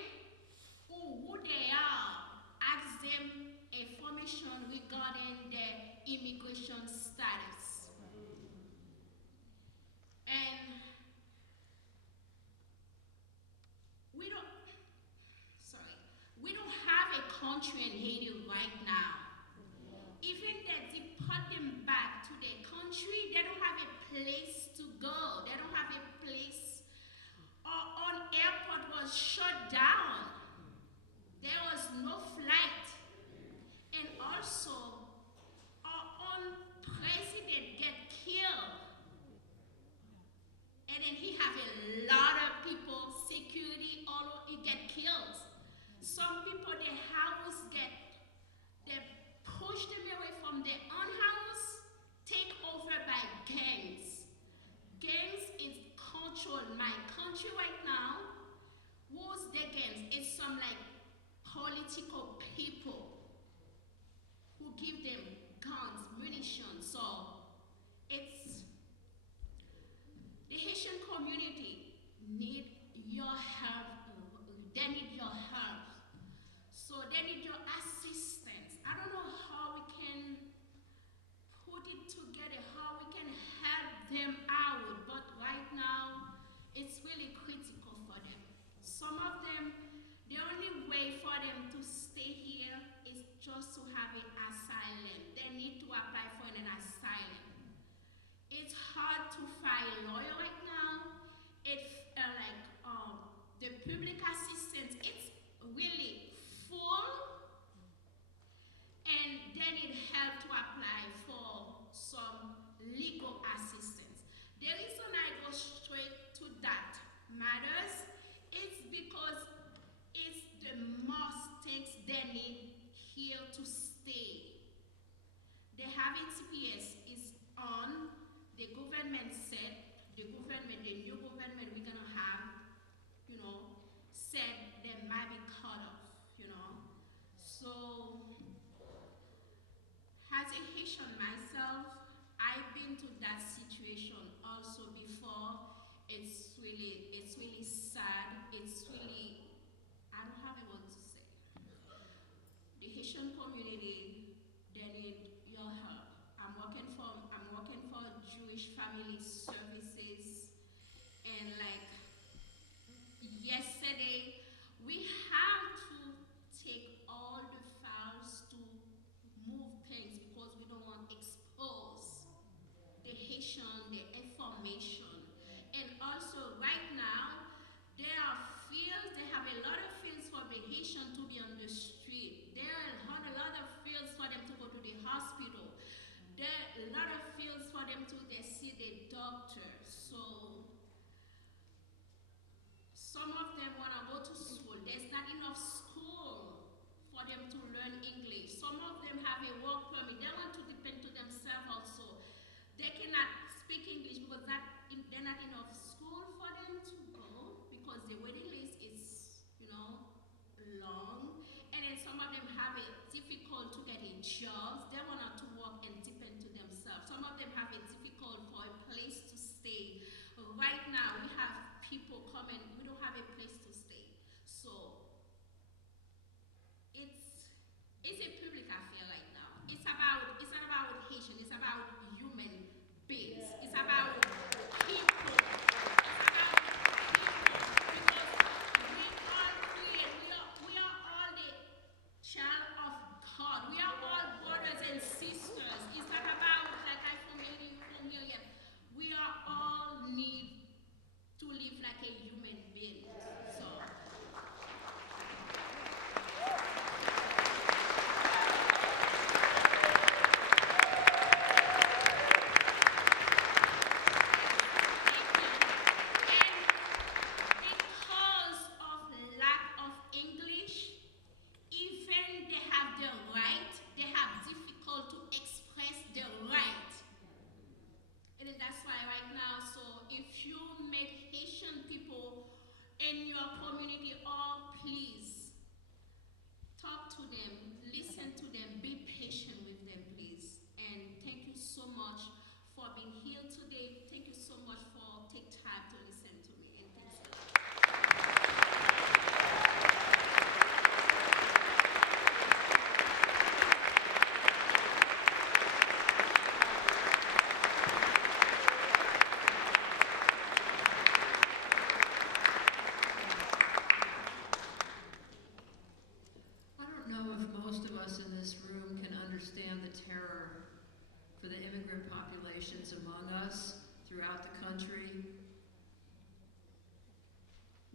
or who they are. Ask them information regarding their immigration status. And we don't have a country in Haiti right now. Even they deport them back to their country, they don't have a place to go. They don't have a place. Our airport was shut down. There was no flight. And also, our own president get killed. And then he have a lot of people, security, all he get killed. Some people, their house they push them away from their own house, take over by gangs. Gangs is control my country right now. Who's the gangs? It's some like political people who give them guns, munitions. So it's the Haitian community need your help. They need your help. So they need your assistance. I don't know how we can put it together, how we can help them out, but right now it's really critical for them. Some of them, the only way for them to stay here is just to have an asylum. They need to apply for an asylum. It's hard to find a lawyer right now. It's the public assistance, it's really full, and they need help to apply for some legal assistance. The reason I go straight to that matters, it's because it's the most things they need here to stay. They have a TPS is on. The government said, the new government we're gonna have, said they might be cut off, So, as a Haitian myself, I've been to that situation also before. It's really sad. It's really, I don't have a word to say. The Haitian community, they need your help. I'm working for Jewish Family Services, and like yesterday, we have to take all the files to move things because we don't want to expose for the immigrant populations among us throughout the country.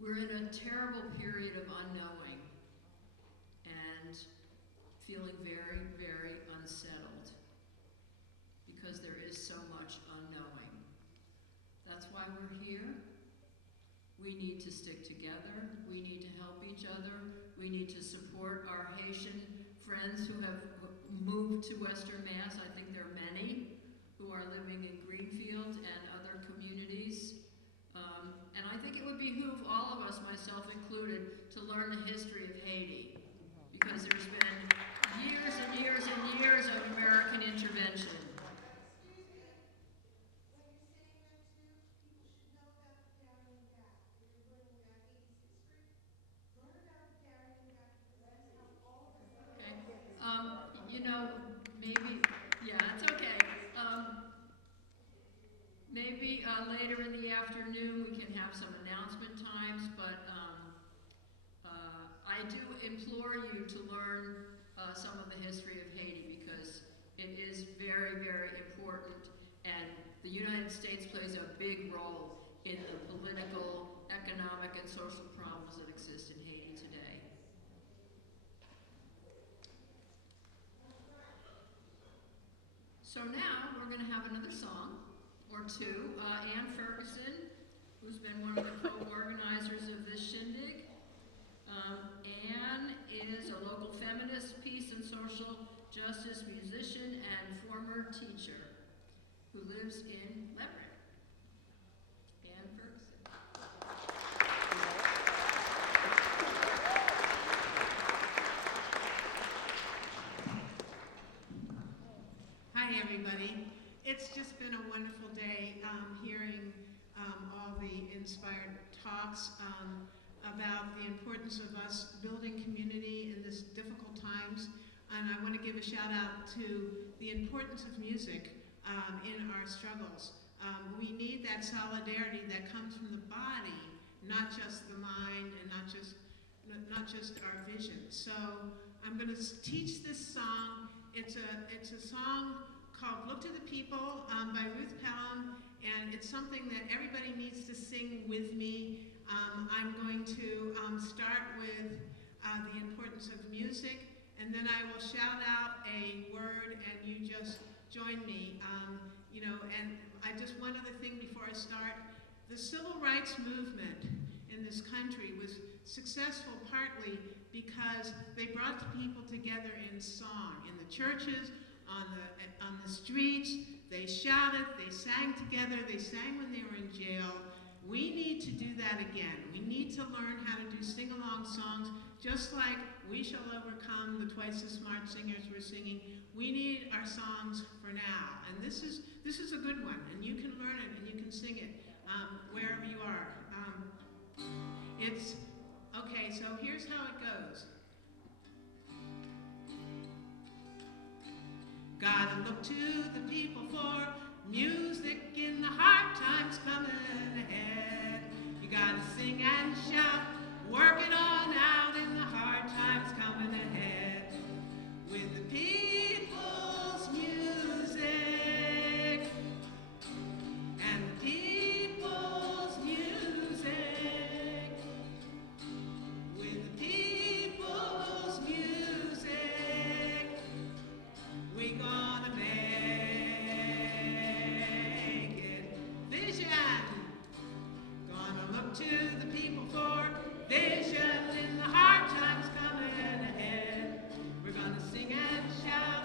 We're in a terrible period of unknowing and feeling very, very unsettled because there is so much unknowing. That's why we're here. We need to stick together. We need to help each other. We need to support our Haitian friends who have moved to Western Mass. I think there are many who are living in Greenfield and other communities. And I think it would behoove all of us, myself included, to learn the history of Haiti, because there's been years and years and years of American intervention. You know, maybe, yeah, it's okay. Maybe later in the afternoon we can have some announcement times, but I do implore you to learn some of the history of Haiti, because it is very, very important, and the United States plays a big role in the political, economic, and social problems that exist in Haiti today. So now we're going to have another song or two. Ann Ferguson, who's been one of the co-organizers of this shindig. Ann is a local feminist, peace and social justice musician and former teacher who lives in Lebanon. Ann Ferguson. Hi, everybody. It's just been a wonderful day hearing all the inspired talks about the importance of us building community in this difficult times. And I want to give a shout out to the importance of music in our struggles. We need that solidarity that comes from the body, not just the mind, and not just our vision. So I'm going to teach this song. It's a song called Look to the People by Ruth Pelham, and it's something that everybody needs to sing with me. I'm going to start with the importance of music, and then I will shout out a word and you just join me. And one other thing before I start. The civil rights movement in this country was successful partly because they brought the people together in song, in the churches, on the streets. They shouted, they sang together, they sang when they were in jail. We need to do that again. We need to learn how to do sing-along songs, just like We Shall Overcome, the Twice as Smart Singers were singing. We need our songs for now. And this is a good one, and you can learn it and you can sing it wherever you are. Okay, so here's how it goes. Gotta look to the people for music in the hard times coming ahead. You gotta sing and shout, work it on out in the hard times coming ahead. With the people's music and the people's music. With the people's music, we gonna make it. Vision, gonna look to the people for vision in the hard times coming ahead. We're gonna sing and shout,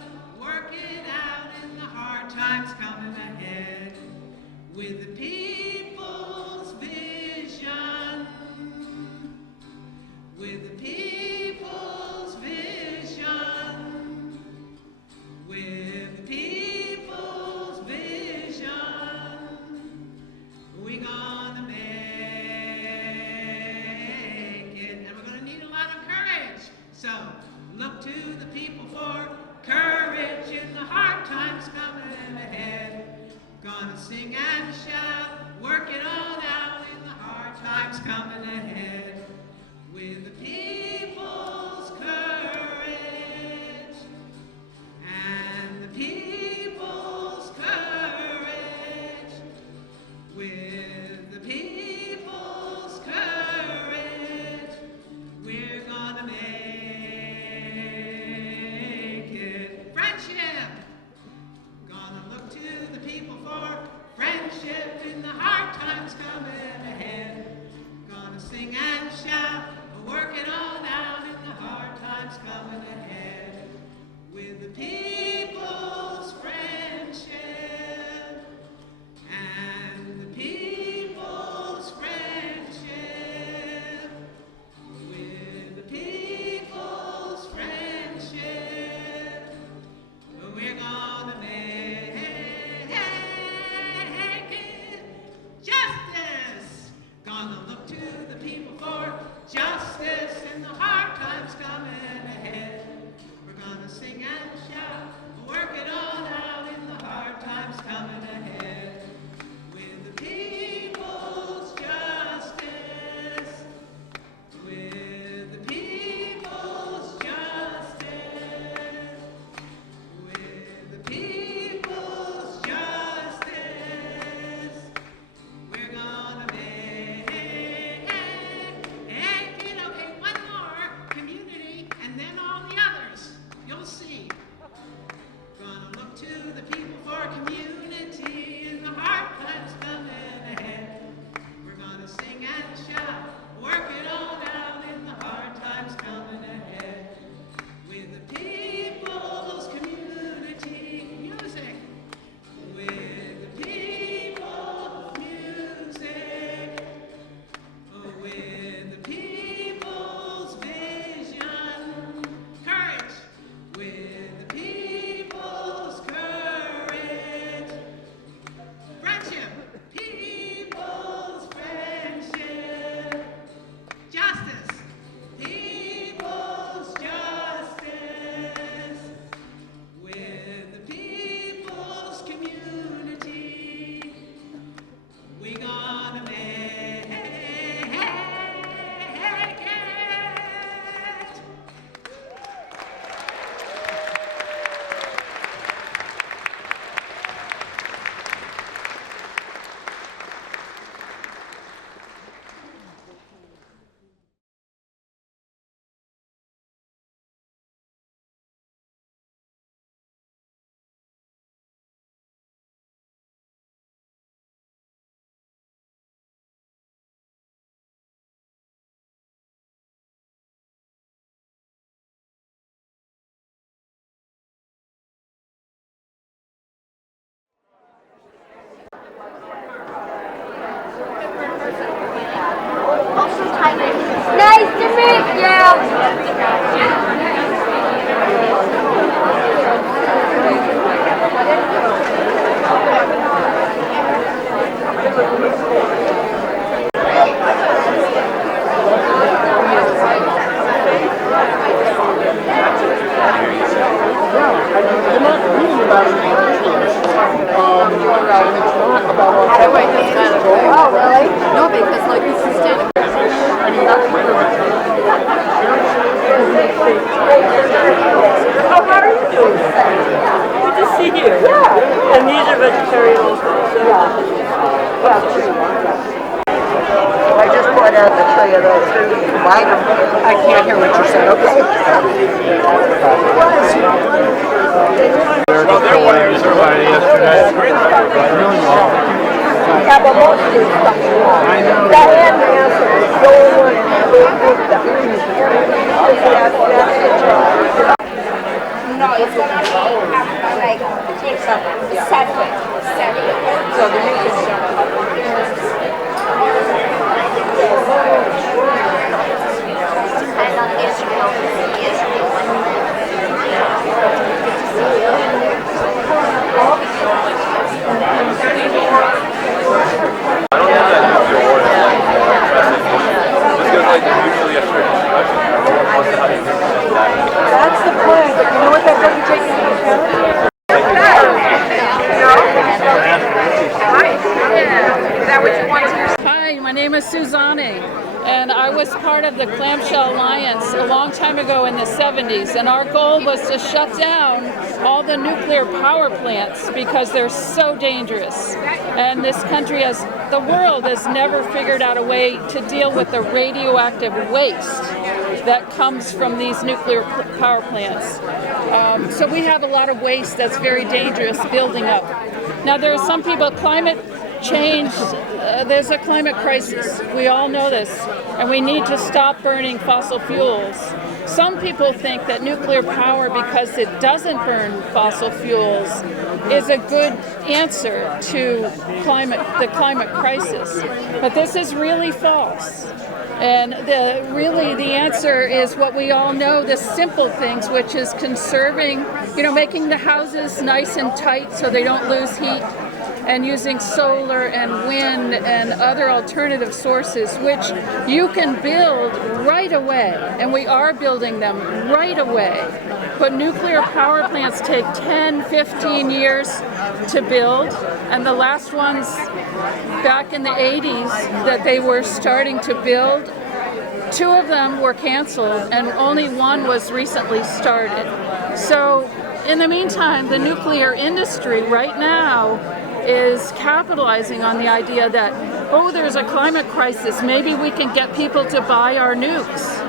people for friendship in the hard times coming ahead. Gonna sing and shout, work it on out in the hard times coming ahead. With the people's friendship and the people's friendship. With the people's friendship, we're gonna make it justice. Gonna look to the people for justice in the hard times coming ahead. We're gonna sing and shout, work it on out in the hard times coming ahead. With the people's justice, with the people's justice, with the people's justice, we're gonna make it. Okay, one more, community, and then all the others. You'll see. Gonna look to the people for community in the hard times coming ahead. We're gonna sing and shout, work it on out in the hard times coming ahead. With the people's community music. With the people's music. With the people's vision. Courage. With the people's courage. Friendship. People's friendship. Justice. People's justice. With the people's community. We gonna make it. Nice to meet Oh, really? No, because like this is How are you doing? Good to see you. Yeah. And these are vegetarian also. I just brought out the tray of those. Why? I can't hear what you said. Okay. Well, they're one of your survivors yesterday. Yeah, but most of this stuff is wrong. Diane Mansell is the only one who did that. No, it's gonna be like separate. So the new That's the plan, but you know what that doesn't take into account? Hi, my name is Suzanne, and I was part of the Clamshell Alliance a long time ago in the 70s, and our goal was to shut down all the nuclear power plants because they're so dangerous. And this country the world has never figured out a way to deal with the radioactive waste. that comes from these nuclear power plants. So we have a lot of waste that's very dangerous building up. Now there are some people, climate change, there's a climate crisis. We all know this, and we need to stop burning fossil fuels. Some people think that nuclear power, because it doesn't burn fossil fuels, is a good answer to the climate crisis. But this is really false. And the answer is what we all know, the simple things, which is conserving, making the houses nice and tight so they don't lose heat, and using solar and wind and other alternative sources, which you can build right away, and we are building them right away. But nuclear power plants take 10, 15 years to build, and the last ones back in the 80s that they were starting to build, 2 of them were canceled and only 1 was recently started. So in the meantime, the nuclear industry right now is capitalizing on the idea that, there's a climate crisis, maybe we can get people to buy our nukes.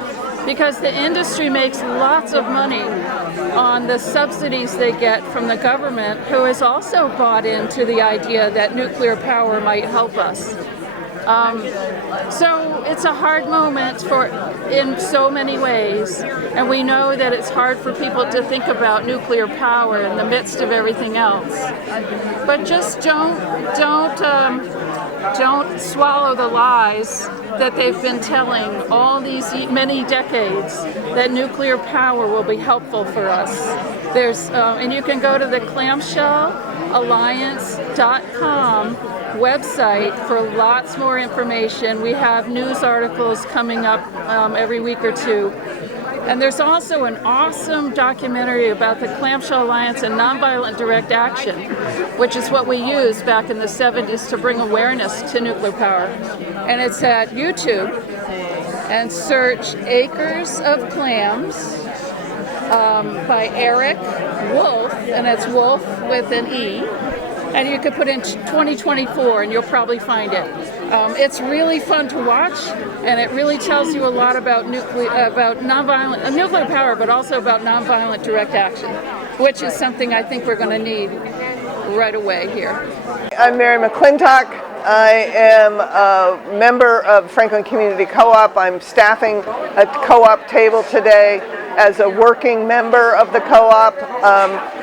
Because the industry makes lots of money on the subsidies they get from the government, who has also bought into the idea that nuclear power might help us. So it's a hard moment in so many ways, and we know that it's hard for people to think about nuclear power in the midst of everything else. But just don't swallow the lies that they've been telling all these many decades, that nuclear power will be helpful for us. And you can go to the clamshellalliance.com website for lots more information. We have news articles coming up every week or 2. And there's also an awesome documentary about the Clamshell Alliance and Nonviolent Direct Action, which is what we used back in the 70s to bring awareness to nuclear power. And it's at YouTube, and search Acres of Clams by Eric Wolf, and it's Wolf with an E. And you could put in 2024 and you'll probably find it. It's really fun to watch, and it really tells you a lot about nuclear power, but also about nonviolent direct action, which is something I think we're going to need right away here. I'm Mary McClintock. I am a member of Franklin Community Co-op. I'm staffing a co-op table today as a working member of the co-op.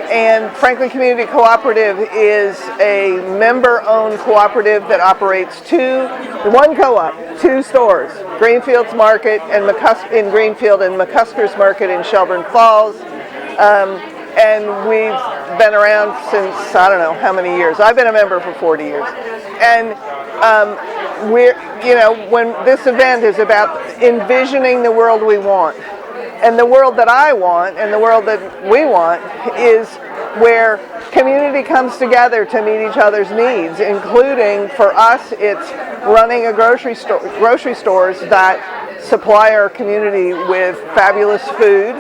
And Franklin Community Cooperative is a member-owned cooperative that operates 1 co-op, 2 stores, Greenfields Market in Greenfield and McCusker's Market in Shelburne Falls. And we've been around since, I don't know how many years. I've been a member for 40 years. And when this event is about envisioning the world we want, and the world that I want and the world that we want is where community comes together to meet each other's needs, including, for us, it's running a grocery stores that supply our community with fabulous food.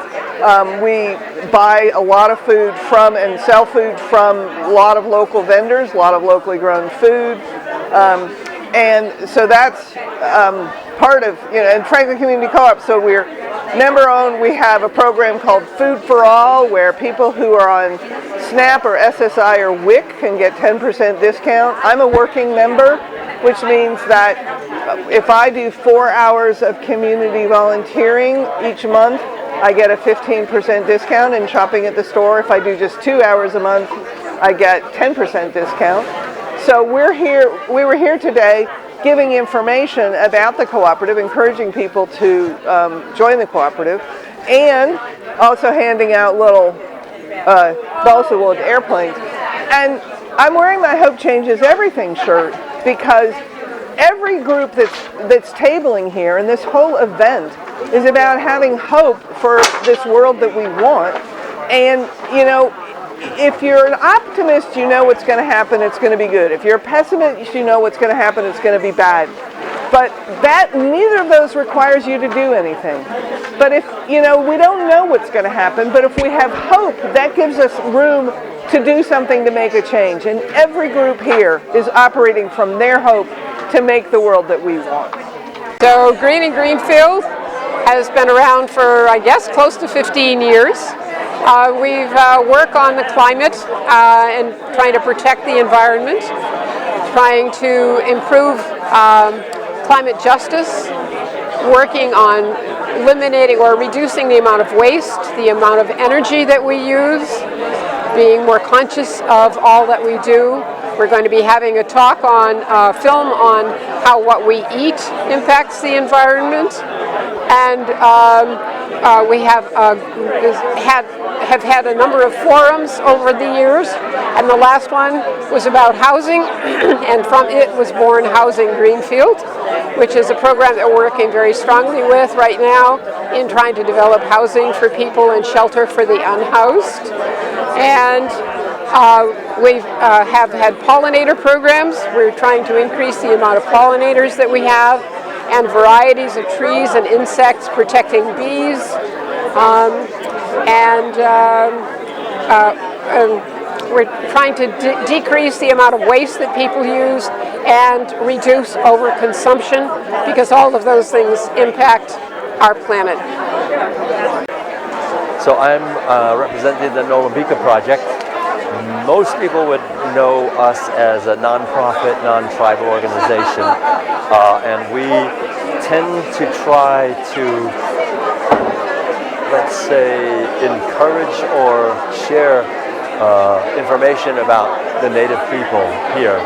We buy a lot of food from and sell food from a lot of local vendors, a lot of locally grown food. And so that's part of, and Franklin Community Co-op, so we're member-owned. We have a program called Food for All, where people who are on SNAP or SSI or WIC can get 10% discount. I'm a working member, which means that if I do 4 hours of community volunteering each month, I get a 15% discount in shopping at the store. If I do just 2 hours a month, I get 10% discount. So we were here today giving information about the cooperative, encouraging people to join the cooperative, and also handing out little balsa wood airplanes. And I'm wearing my Hope Changes Everything shirt because every group that's tabling here, and this whole event is about having hope for this world that we want. And if you're an optimist, you know what's going to happen, it's going to be good. If you're a pessimist, you know what's going to happen, it's going to be bad. But neither of those requires you to do anything. But if, we don't know what's going to happen, but if we have hope, that gives us room to do something to make a change. And every group here is operating from their hope to make the world that we want. So Green and Greenfield has been around for, I guess, close to 15 years. We've worked on the climate and trying to protect the environment, trying to improve climate justice, working on eliminating or reducing the amount of waste, the amount of energy that we use, being more conscious of all that we do. We're going to be having a talk on film on how what we eat impacts the environment, and we have had a number of forums over the years, and the last one was about housing, and from it was born Housing Greenfield, which is a program that we're working very strongly with right now in trying to develop housing for people and shelter for the unhoused. And we have had pollinator programs. We're trying to increase the amount of pollinators that we have, and varieties of trees and insects, protecting bees, we're trying to decrease the amount of waste that people use and reduce overconsumption, because all of those things impact our planet. So I'm representing the Nolambika Project. Most people would know us as a non-profit, non-tribal organization, and we tend to try to, let's say, encourage or share information among the native people here.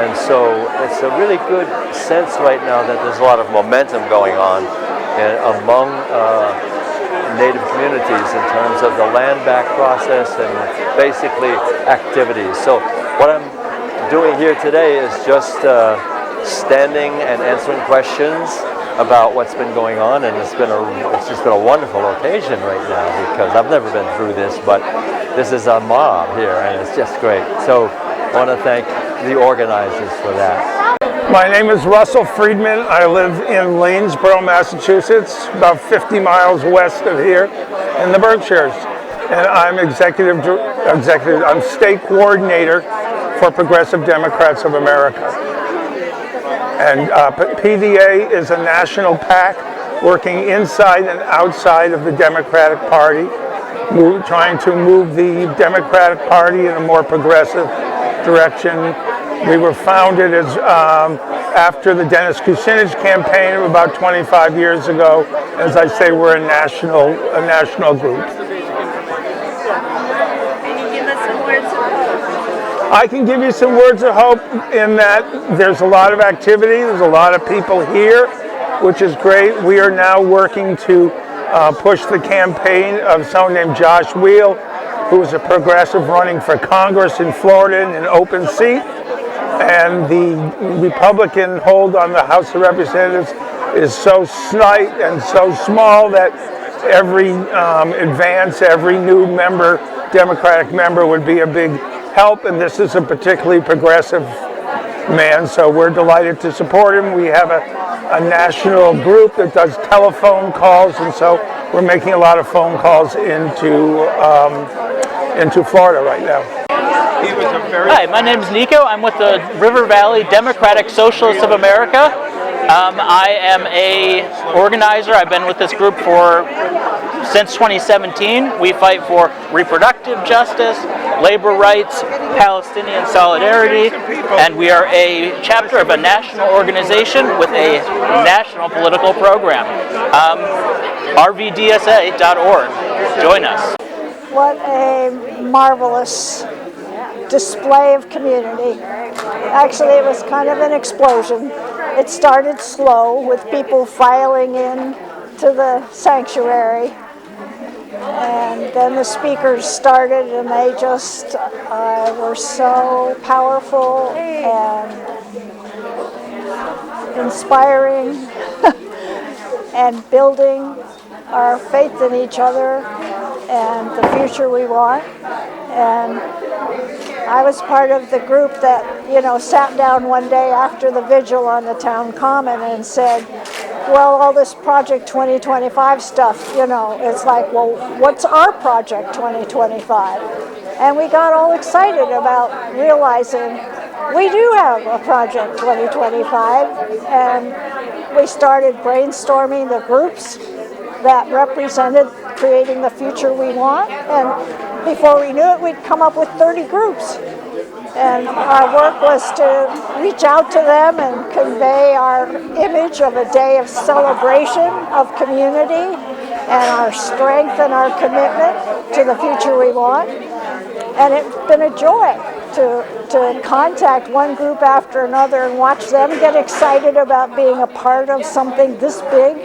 And so it's a really good sense right now that there's a lot of momentum going on among Native communities in terms of the land back process and basically activities. So what I'm doing here today is just standing and answering questions about what's been going on, and it's just been a wonderful occasion right now, because I've never been through this, but this is a mob here and it's just great. So I want to thank the organizers for that. My name is Russell Friedman. I live in Lanesboro, Massachusetts, about 50 miles west of here in the Berkshires. And I'm I'm state coordinator for Progressive Democrats of America. And PDA is a national PAC working inside and outside of the Democratic Party, trying to move the Democratic Party in a more progressive direction. We were founded as after the Dennis Kucinich campaign of about 25 years ago. As I say, we're a national group. Can you give us some words of hope? I can give you some words of hope in that there's a lot of activity, there's a lot of people here, which is great. We are now working to push the campaign of someone named Josh Wheel, who is a progressive running for Congress in Florida in an open seat. And the Republican hold on the House of Representatives is so slight and so small that every advance, every new member, Democratic member, would be a big help. And this is a particularly progressive man, so we're delighted to support him. We have a national group that does telephone calls, and so we're making a lot of phone calls into Florida right now. Hi, my name is Nico. I'm with the River Valley Democratic Socialists of America. I am a organizer. I've been with this group since 2017. We fight for reproductive justice, labor rights, Palestinian solidarity, and we are a chapter of a national organization with a national political program. RVDSA.org. Join us. What a marvelous display of community. Actually, it was kind of an explosion. It started slow with people filing in to the sanctuary, and then the speakers started, and they just were so powerful and inspiring and building our faith in each other and the future we want. And I was part of the group that, sat down one day after the vigil on the town common and said, well, all this Project 2025 stuff, it's like, well, what's our Project 2025? And we got all excited about realizing we do have a Project 2025, and we started brainstorming the groups that represented creating the future we want. And before we knew it, we'd come up with 30 groups. And our work was to reach out to them and convey our image of a day of celebration of community and our strength and our commitment to the future we want. And it's been a joy to contact one group after another and watch them get excited about being a part of something this big.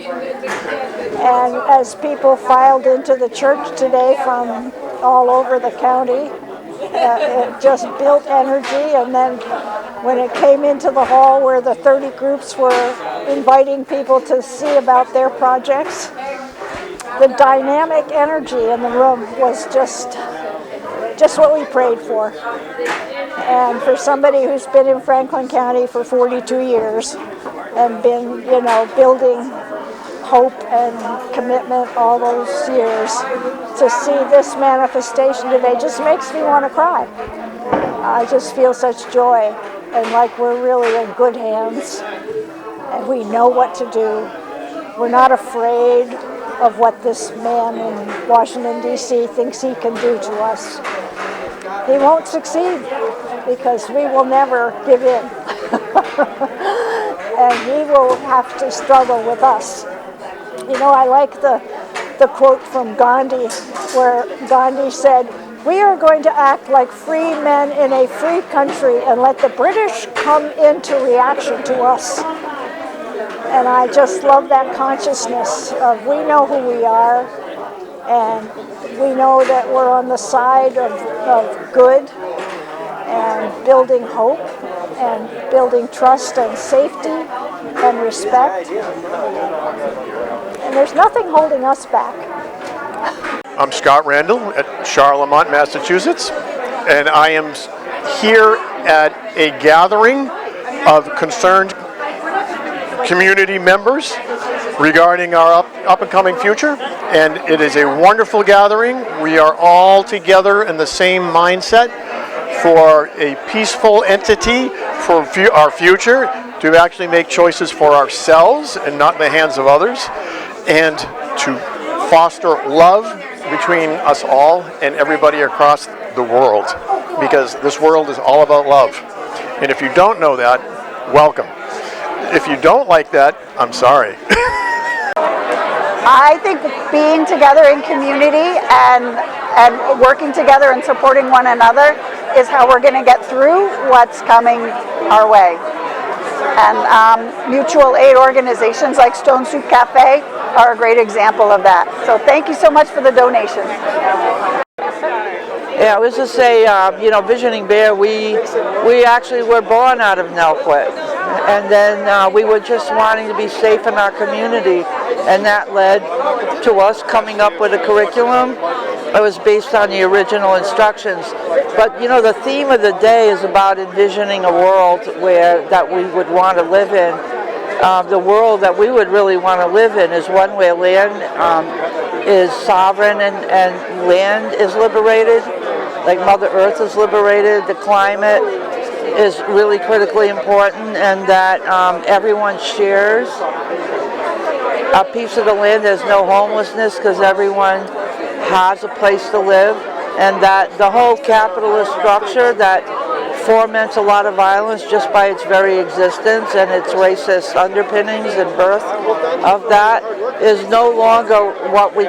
And as people filed into the church today from all over the county, it just built energy. And then when it came into the hall where the 30 groups were inviting people to see about their projects, the dynamic energy in the room was just what we prayed for. And for somebody who's been in Franklin County for 42 years and been, building hope and commitment all those years, to see this manifestation today just makes me want to cry. I just feel such joy and like we're really in good hands and we know what to do. We're not afraid of what this man in Washington, D.C. thinks he can do to us. He won't succeed because we will never give in. And he will have to struggle with us. I like the quote from Gandhi where Gandhi said, "We are going to act like free men in a free country and let the British come into reaction to us." And I just love that consciousness of we know who we are and we know that we're on the side of good and building hope and building trust and safety and respect. And there's nothing holding us back. I'm Scott Randall at Charlemont, Massachusetts, and I am here at a gathering of concerned community members regarding our up and coming future, and it is a wonderful gathering. We are all together in the same mindset for a peaceful entity for our future, to actually make choices for ourselves and not in the hands of others, and to foster love between us all and everybody across the world, because this world is all about love. And if you don't know that, welcome. If you don't like that, I'm sorry. I think being together in community and working together and supporting one another is how we're going to get through what's coming our way. And mutual aid organizations like Stone Soup Cafe are a great example of that. So thank you so much for the donation. Yeah, I was to say, Visioning Bear, we actually were born out of Nelquit. And then we were just wanting to be safe in our community. And that led to us coming up with a curriculum. It was based on the original instructions. But, the theme of the day is about envisioning a world that we would want to live in. The world that we would really want to live in is one where land is sovereign and land is liberated, like Mother Earth is liberated, the climate is really critically important, and that everyone shares a piece of the land. There's no homelessness because everyone has a place to live, and that the whole capitalist structure that foments a lot of violence just by its very existence and its racist underpinnings and birth of that is no longer what we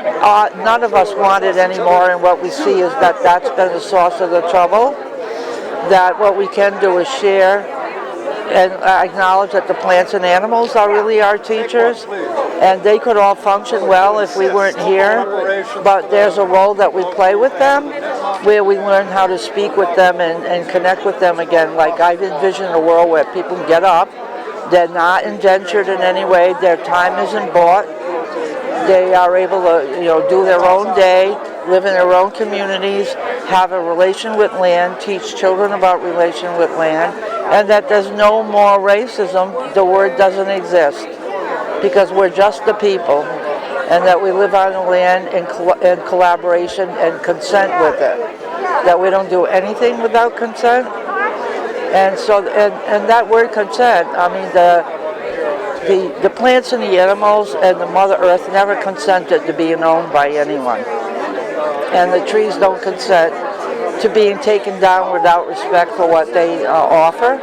none of us wanted anymore, and what we see is that that's been the source of the trouble. That what we can do is share and acknowledge that the plants and animals are really our teachers, and they could all function well if we weren't here, but there's a role that we play with them where we learn how to speak with them and connect with them again. Like I've envisioned a world where people can get up, they're not indentured in any way, their time isn't bought, they are able to do their own day, live in their own communities, have a relation with land, teach children about relation with land, and that there's no more racism. The word doesn't exist because we're just the people, and that we live on the land in collaboration and consent with it, that we don't do anything without consent. And so, and that word consent, I mean, the plants and the animals and the Mother Earth never consented to being owned by anyone. And the trees don't consent to being taken down without respect for what they offer.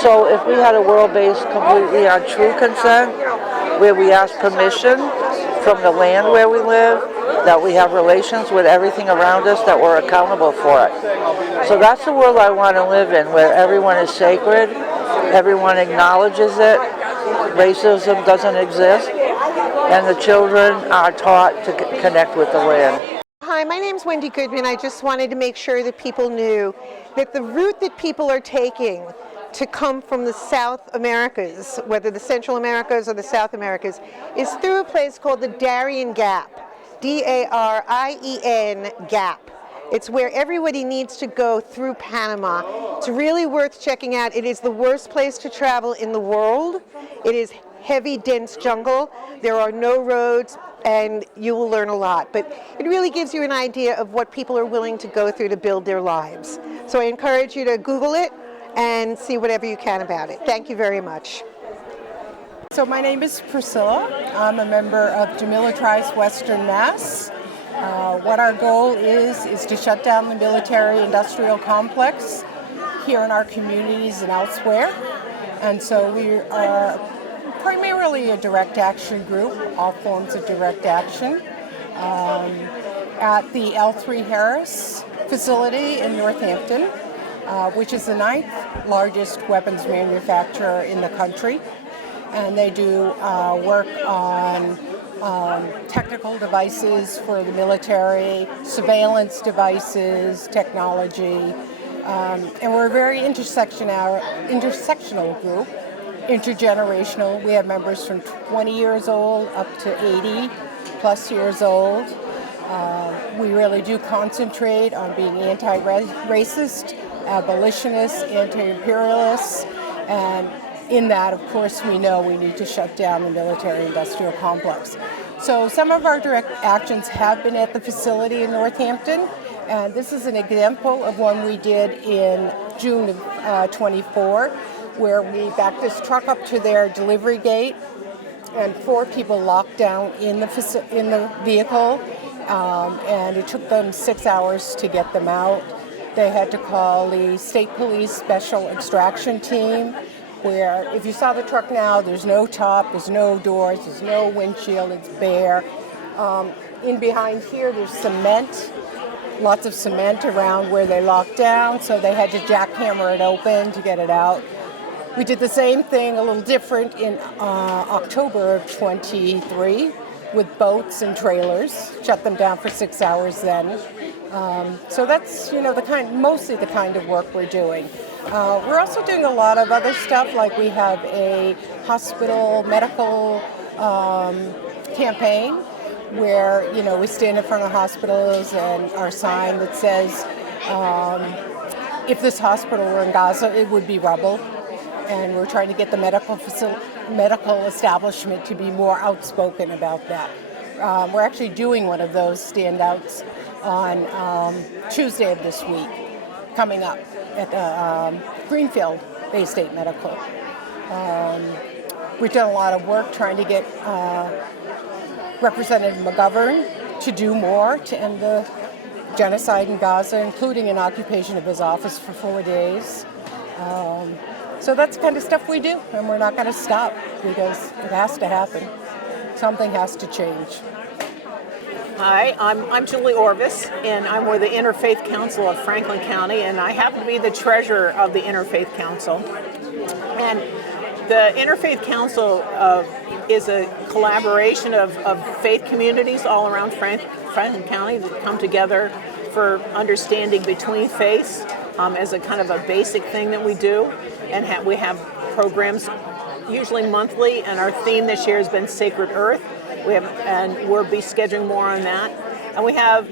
So if we had a world based completely on true consent, where we ask permission from the land where we live, that we have relations with everything around us, that we're accountable for it. So that's the world I want to live in, where everyone is sacred, everyone acknowledges it, racism doesn't exist, and the children are taught to connect with the land. Hi, my name's Wendy Goodman. I just wanted to make sure that people knew that the route that people are taking to come from the South Americas, whether the Central Americas or the South Americas, is through a place called the Darien Gap, D-A-R-I-E-N Gap. It's where everybody needs to go through Panama. It's really worth checking out. It is the worst place to travel in the world. It is heavy, dense jungle. There are no roads, and you will learn a lot. But it really gives you an idea of what people are willing to go through to build their lives. So I encourage you to Google it and see whatever you can about it. Thank you very much. So my name is Priscilla. I'm a member of Demilitarized Western Mass. What our goal is to shut down the military-industrial complex here in our communities and elsewhere. And so we are primarily a direct action group, all forms of direct action, at the L3 Harris facility in Northampton, which is the 9th largest weapons manufacturer in the country. And they do work on technical devices for the military, surveillance devices, technology, and we're a very intersectional group, intergenerational. We have members from 20 years old up to 80 plus years old. We really do concentrate on being anti-racist, abolitionists, anti-imperialists, and in that, of course, we know we need to shut down the military-industrial complex. So some of our direct actions have been at the facility in Northampton, and this is an example of one we did in June of 24, where we backed this truck up to their delivery gate, and 4 people locked down in the vehicle, and it took them 6 hours to get them out. They had to call the state police special extraction team, where if you saw the truck now, there's no top, there's no doors, there's no windshield, it's bare. In behind here, there's cement, lots of cement around where they locked down, so they had to jackhammer it open to get it out. We did the same thing, a little different, in October of 23 with boats and trailers, shut them down for 6 hours then. So that's, mostly the kind of work we're doing. We're also doing a lot of other stuff, like we have a hospital medical campaign where, we stand in front of hospitals and our sign that says, if this hospital were in Gaza, it would be rubble. And we're trying to get the medical establishment to be more outspoken about that. We're actually doing one of those standouts on Tuesday of this week, coming up at Greenfield Bay State Medical. We've done a lot of work trying to get Representative McGovern to do more to end the genocide in Gaza, including an occupation of his office for 4 days. So that's the kind of stuff we do, and we're not going to stop because it has to happen. Something has to change. Hi, I'm Julie Orvis, and I'm with the Interfaith Council of Franklin County, and I happen to be the treasurer of the Interfaith Council. And the Interfaith Council is a collaboration of faith communities all around Franklin County that come together for understanding between faiths as a kind of a basic thing that we do. And we have programs usually monthly, and our theme this year has been Sacred Earth. And we'll be scheduling more on that. And we have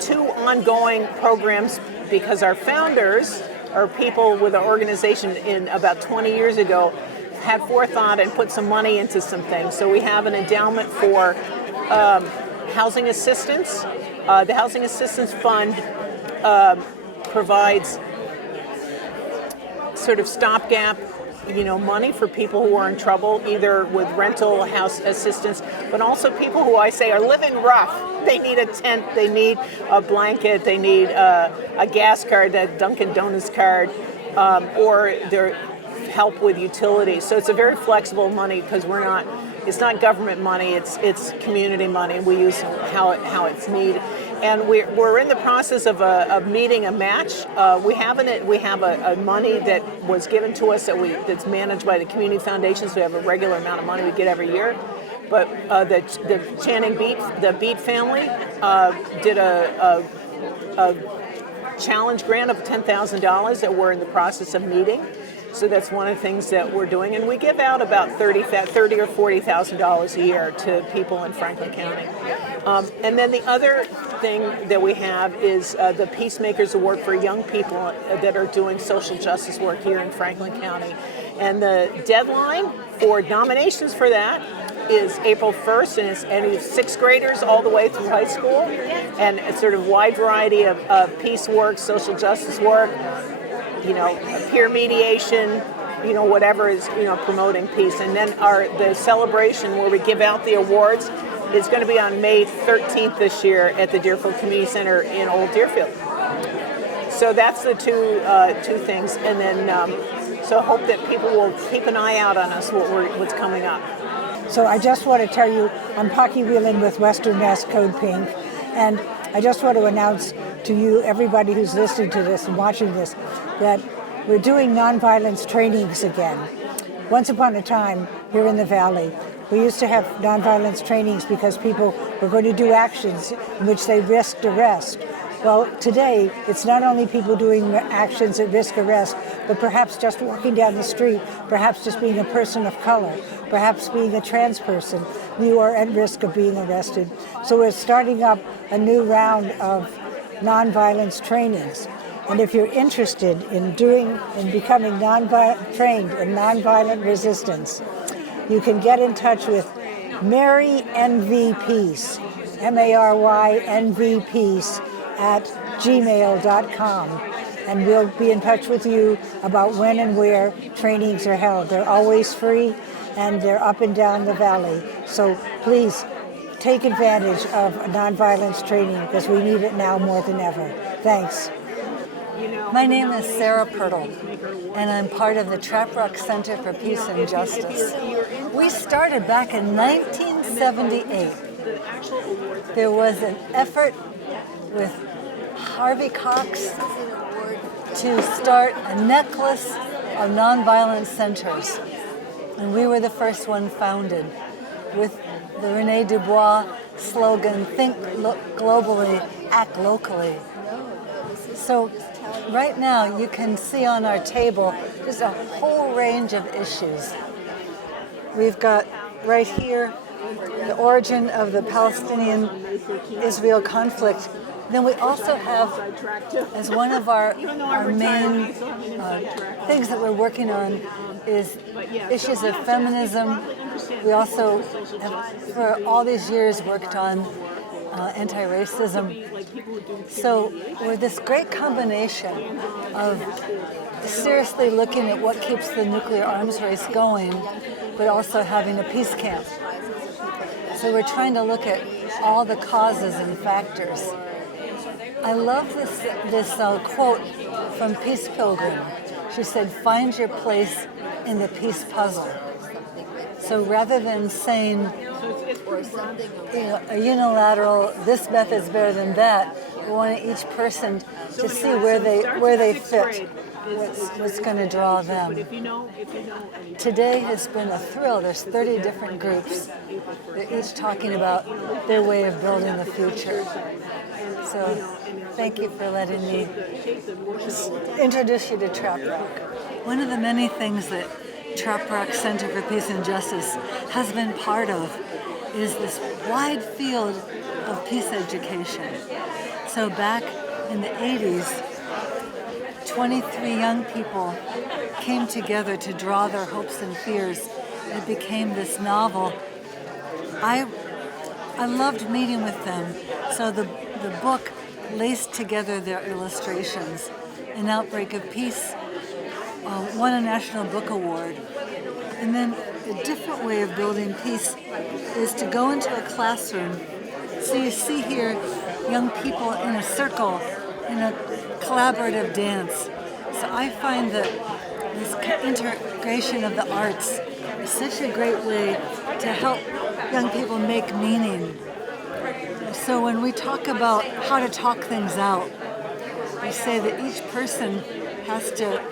2 ongoing programs because our founders are people with an organization in about 20 years ago had forethought and put some money into some things. So we have an endowment for housing assistance. The Housing Assistance Fund provides sort of stopgap, money for people who are in trouble, either with rental house assistance, but also people who I say are living rough. They need a tent, they need a blanket, they need a gas card, a Dunkin' Donuts card, or their help with utilities. So it's a very flexible money because it's not government money, it's community money, and we use how it's needed. And we're in the process of meeting a match. We have a money that was given to us that's managed by the community foundation. So we have a regular amount of money we get every year. But the Channing Beat family did a challenge grant of $10,000 that we're in the process of meeting. So that's one of the things that we're doing, and we give out about $30,000 or $40,000 a year to people in Franklin County. And then the other thing that we have is the Peacemakers Award for young people that are doing social justice work here in Franklin County. And the deadline for nominations for that is April 1st, and it's sixth graders all the way through high school, and it's sort of wide variety of peace work, social justice work, peer mediation, whatever is, promoting peace. And then the celebration where we give out the awards is going to be on May 13th this year at the Deerfield Community Center in Old Deerfield. So that's the two things. And then, so hope that people will keep an eye out on us, what's coming up. So I just want to tell you, I'm Pocky Whelan with Western Mass Code Pink, and I just want to announce to you, everybody who's listening to this and watching this, that we're doing nonviolence trainings again. Once upon a time, here in the Valley, we used to have nonviolence trainings because people were going to do actions in which they risked arrest. Well, today, it's not only people doing actions at risk arrest, but perhaps just walking down the street, perhaps just being a person of color, perhaps being a trans person, you are at risk of being arrested. So we're starting up a new round of nonviolence trainings. And if you're interested in becoming trained in nonviolent resistance, you can get in touch with Mary NV Peace, MARYNV Peace, at gmail.com, and we'll be in touch with you about when and where trainings are held. They're always free, and they're up and down the valley. So please take advantage of nonviolence training because we need it now more than ever. Thanks. My name is Sarah Pirtle, and I'm part of the Trap Rock Center for Peace and Justice. We started back in 1978. There was an effort with Harvey Cox to start a necklace of nonviolent centers. And we were the first one founded with the Rene Dubois slogan, think globally, act locally. So right now you can see on our table just a whole range of issues. We've got right here the origin of the Palestinian-Israel conflict. Then we also have, as one of our main things that we're working on, is issues of feminism. We also have, for all these years, worked on anti-racism. So we're this great combination of seriously looking at what keeps the nuclear arms race going, but also having a peace camp. So we're trying to look at all the causes and factors. I love this quote from Peace Pilgrim. She said, "Find your place in the peace puzzle." So rather than saying, a unilateral, this method's better than that, we want each person to see where they fit, what's going to draw them. Today has been a thrill. There's 30 different groups. They're each talking about their way of building the future. So thank you for letting me introduce you to Trap Rock. One of the many things that Trap Rock Center for Peace and Justice has been part of is this wide field of peace education. So back in the 80s, 23 young people came together to draw their hopes and fears. It became this novel. I loved meeting with them. So the book laced together their illustrations. An Outbreak of Peace won a National Book Award. And then a different way of building peace is to go into a classroom. So you see here young people in a circle in a collaborative dance. So I find that this integration of the arts is such a great way to help young people make meaning. So when we talk about how to talk things out, we say that each person has to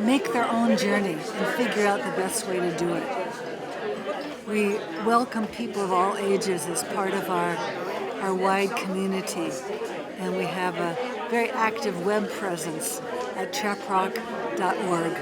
make their own journey and figure out the best way to do it. We welcome people of all ages as part of our wide community, and we have a very active web presence at traprock.org.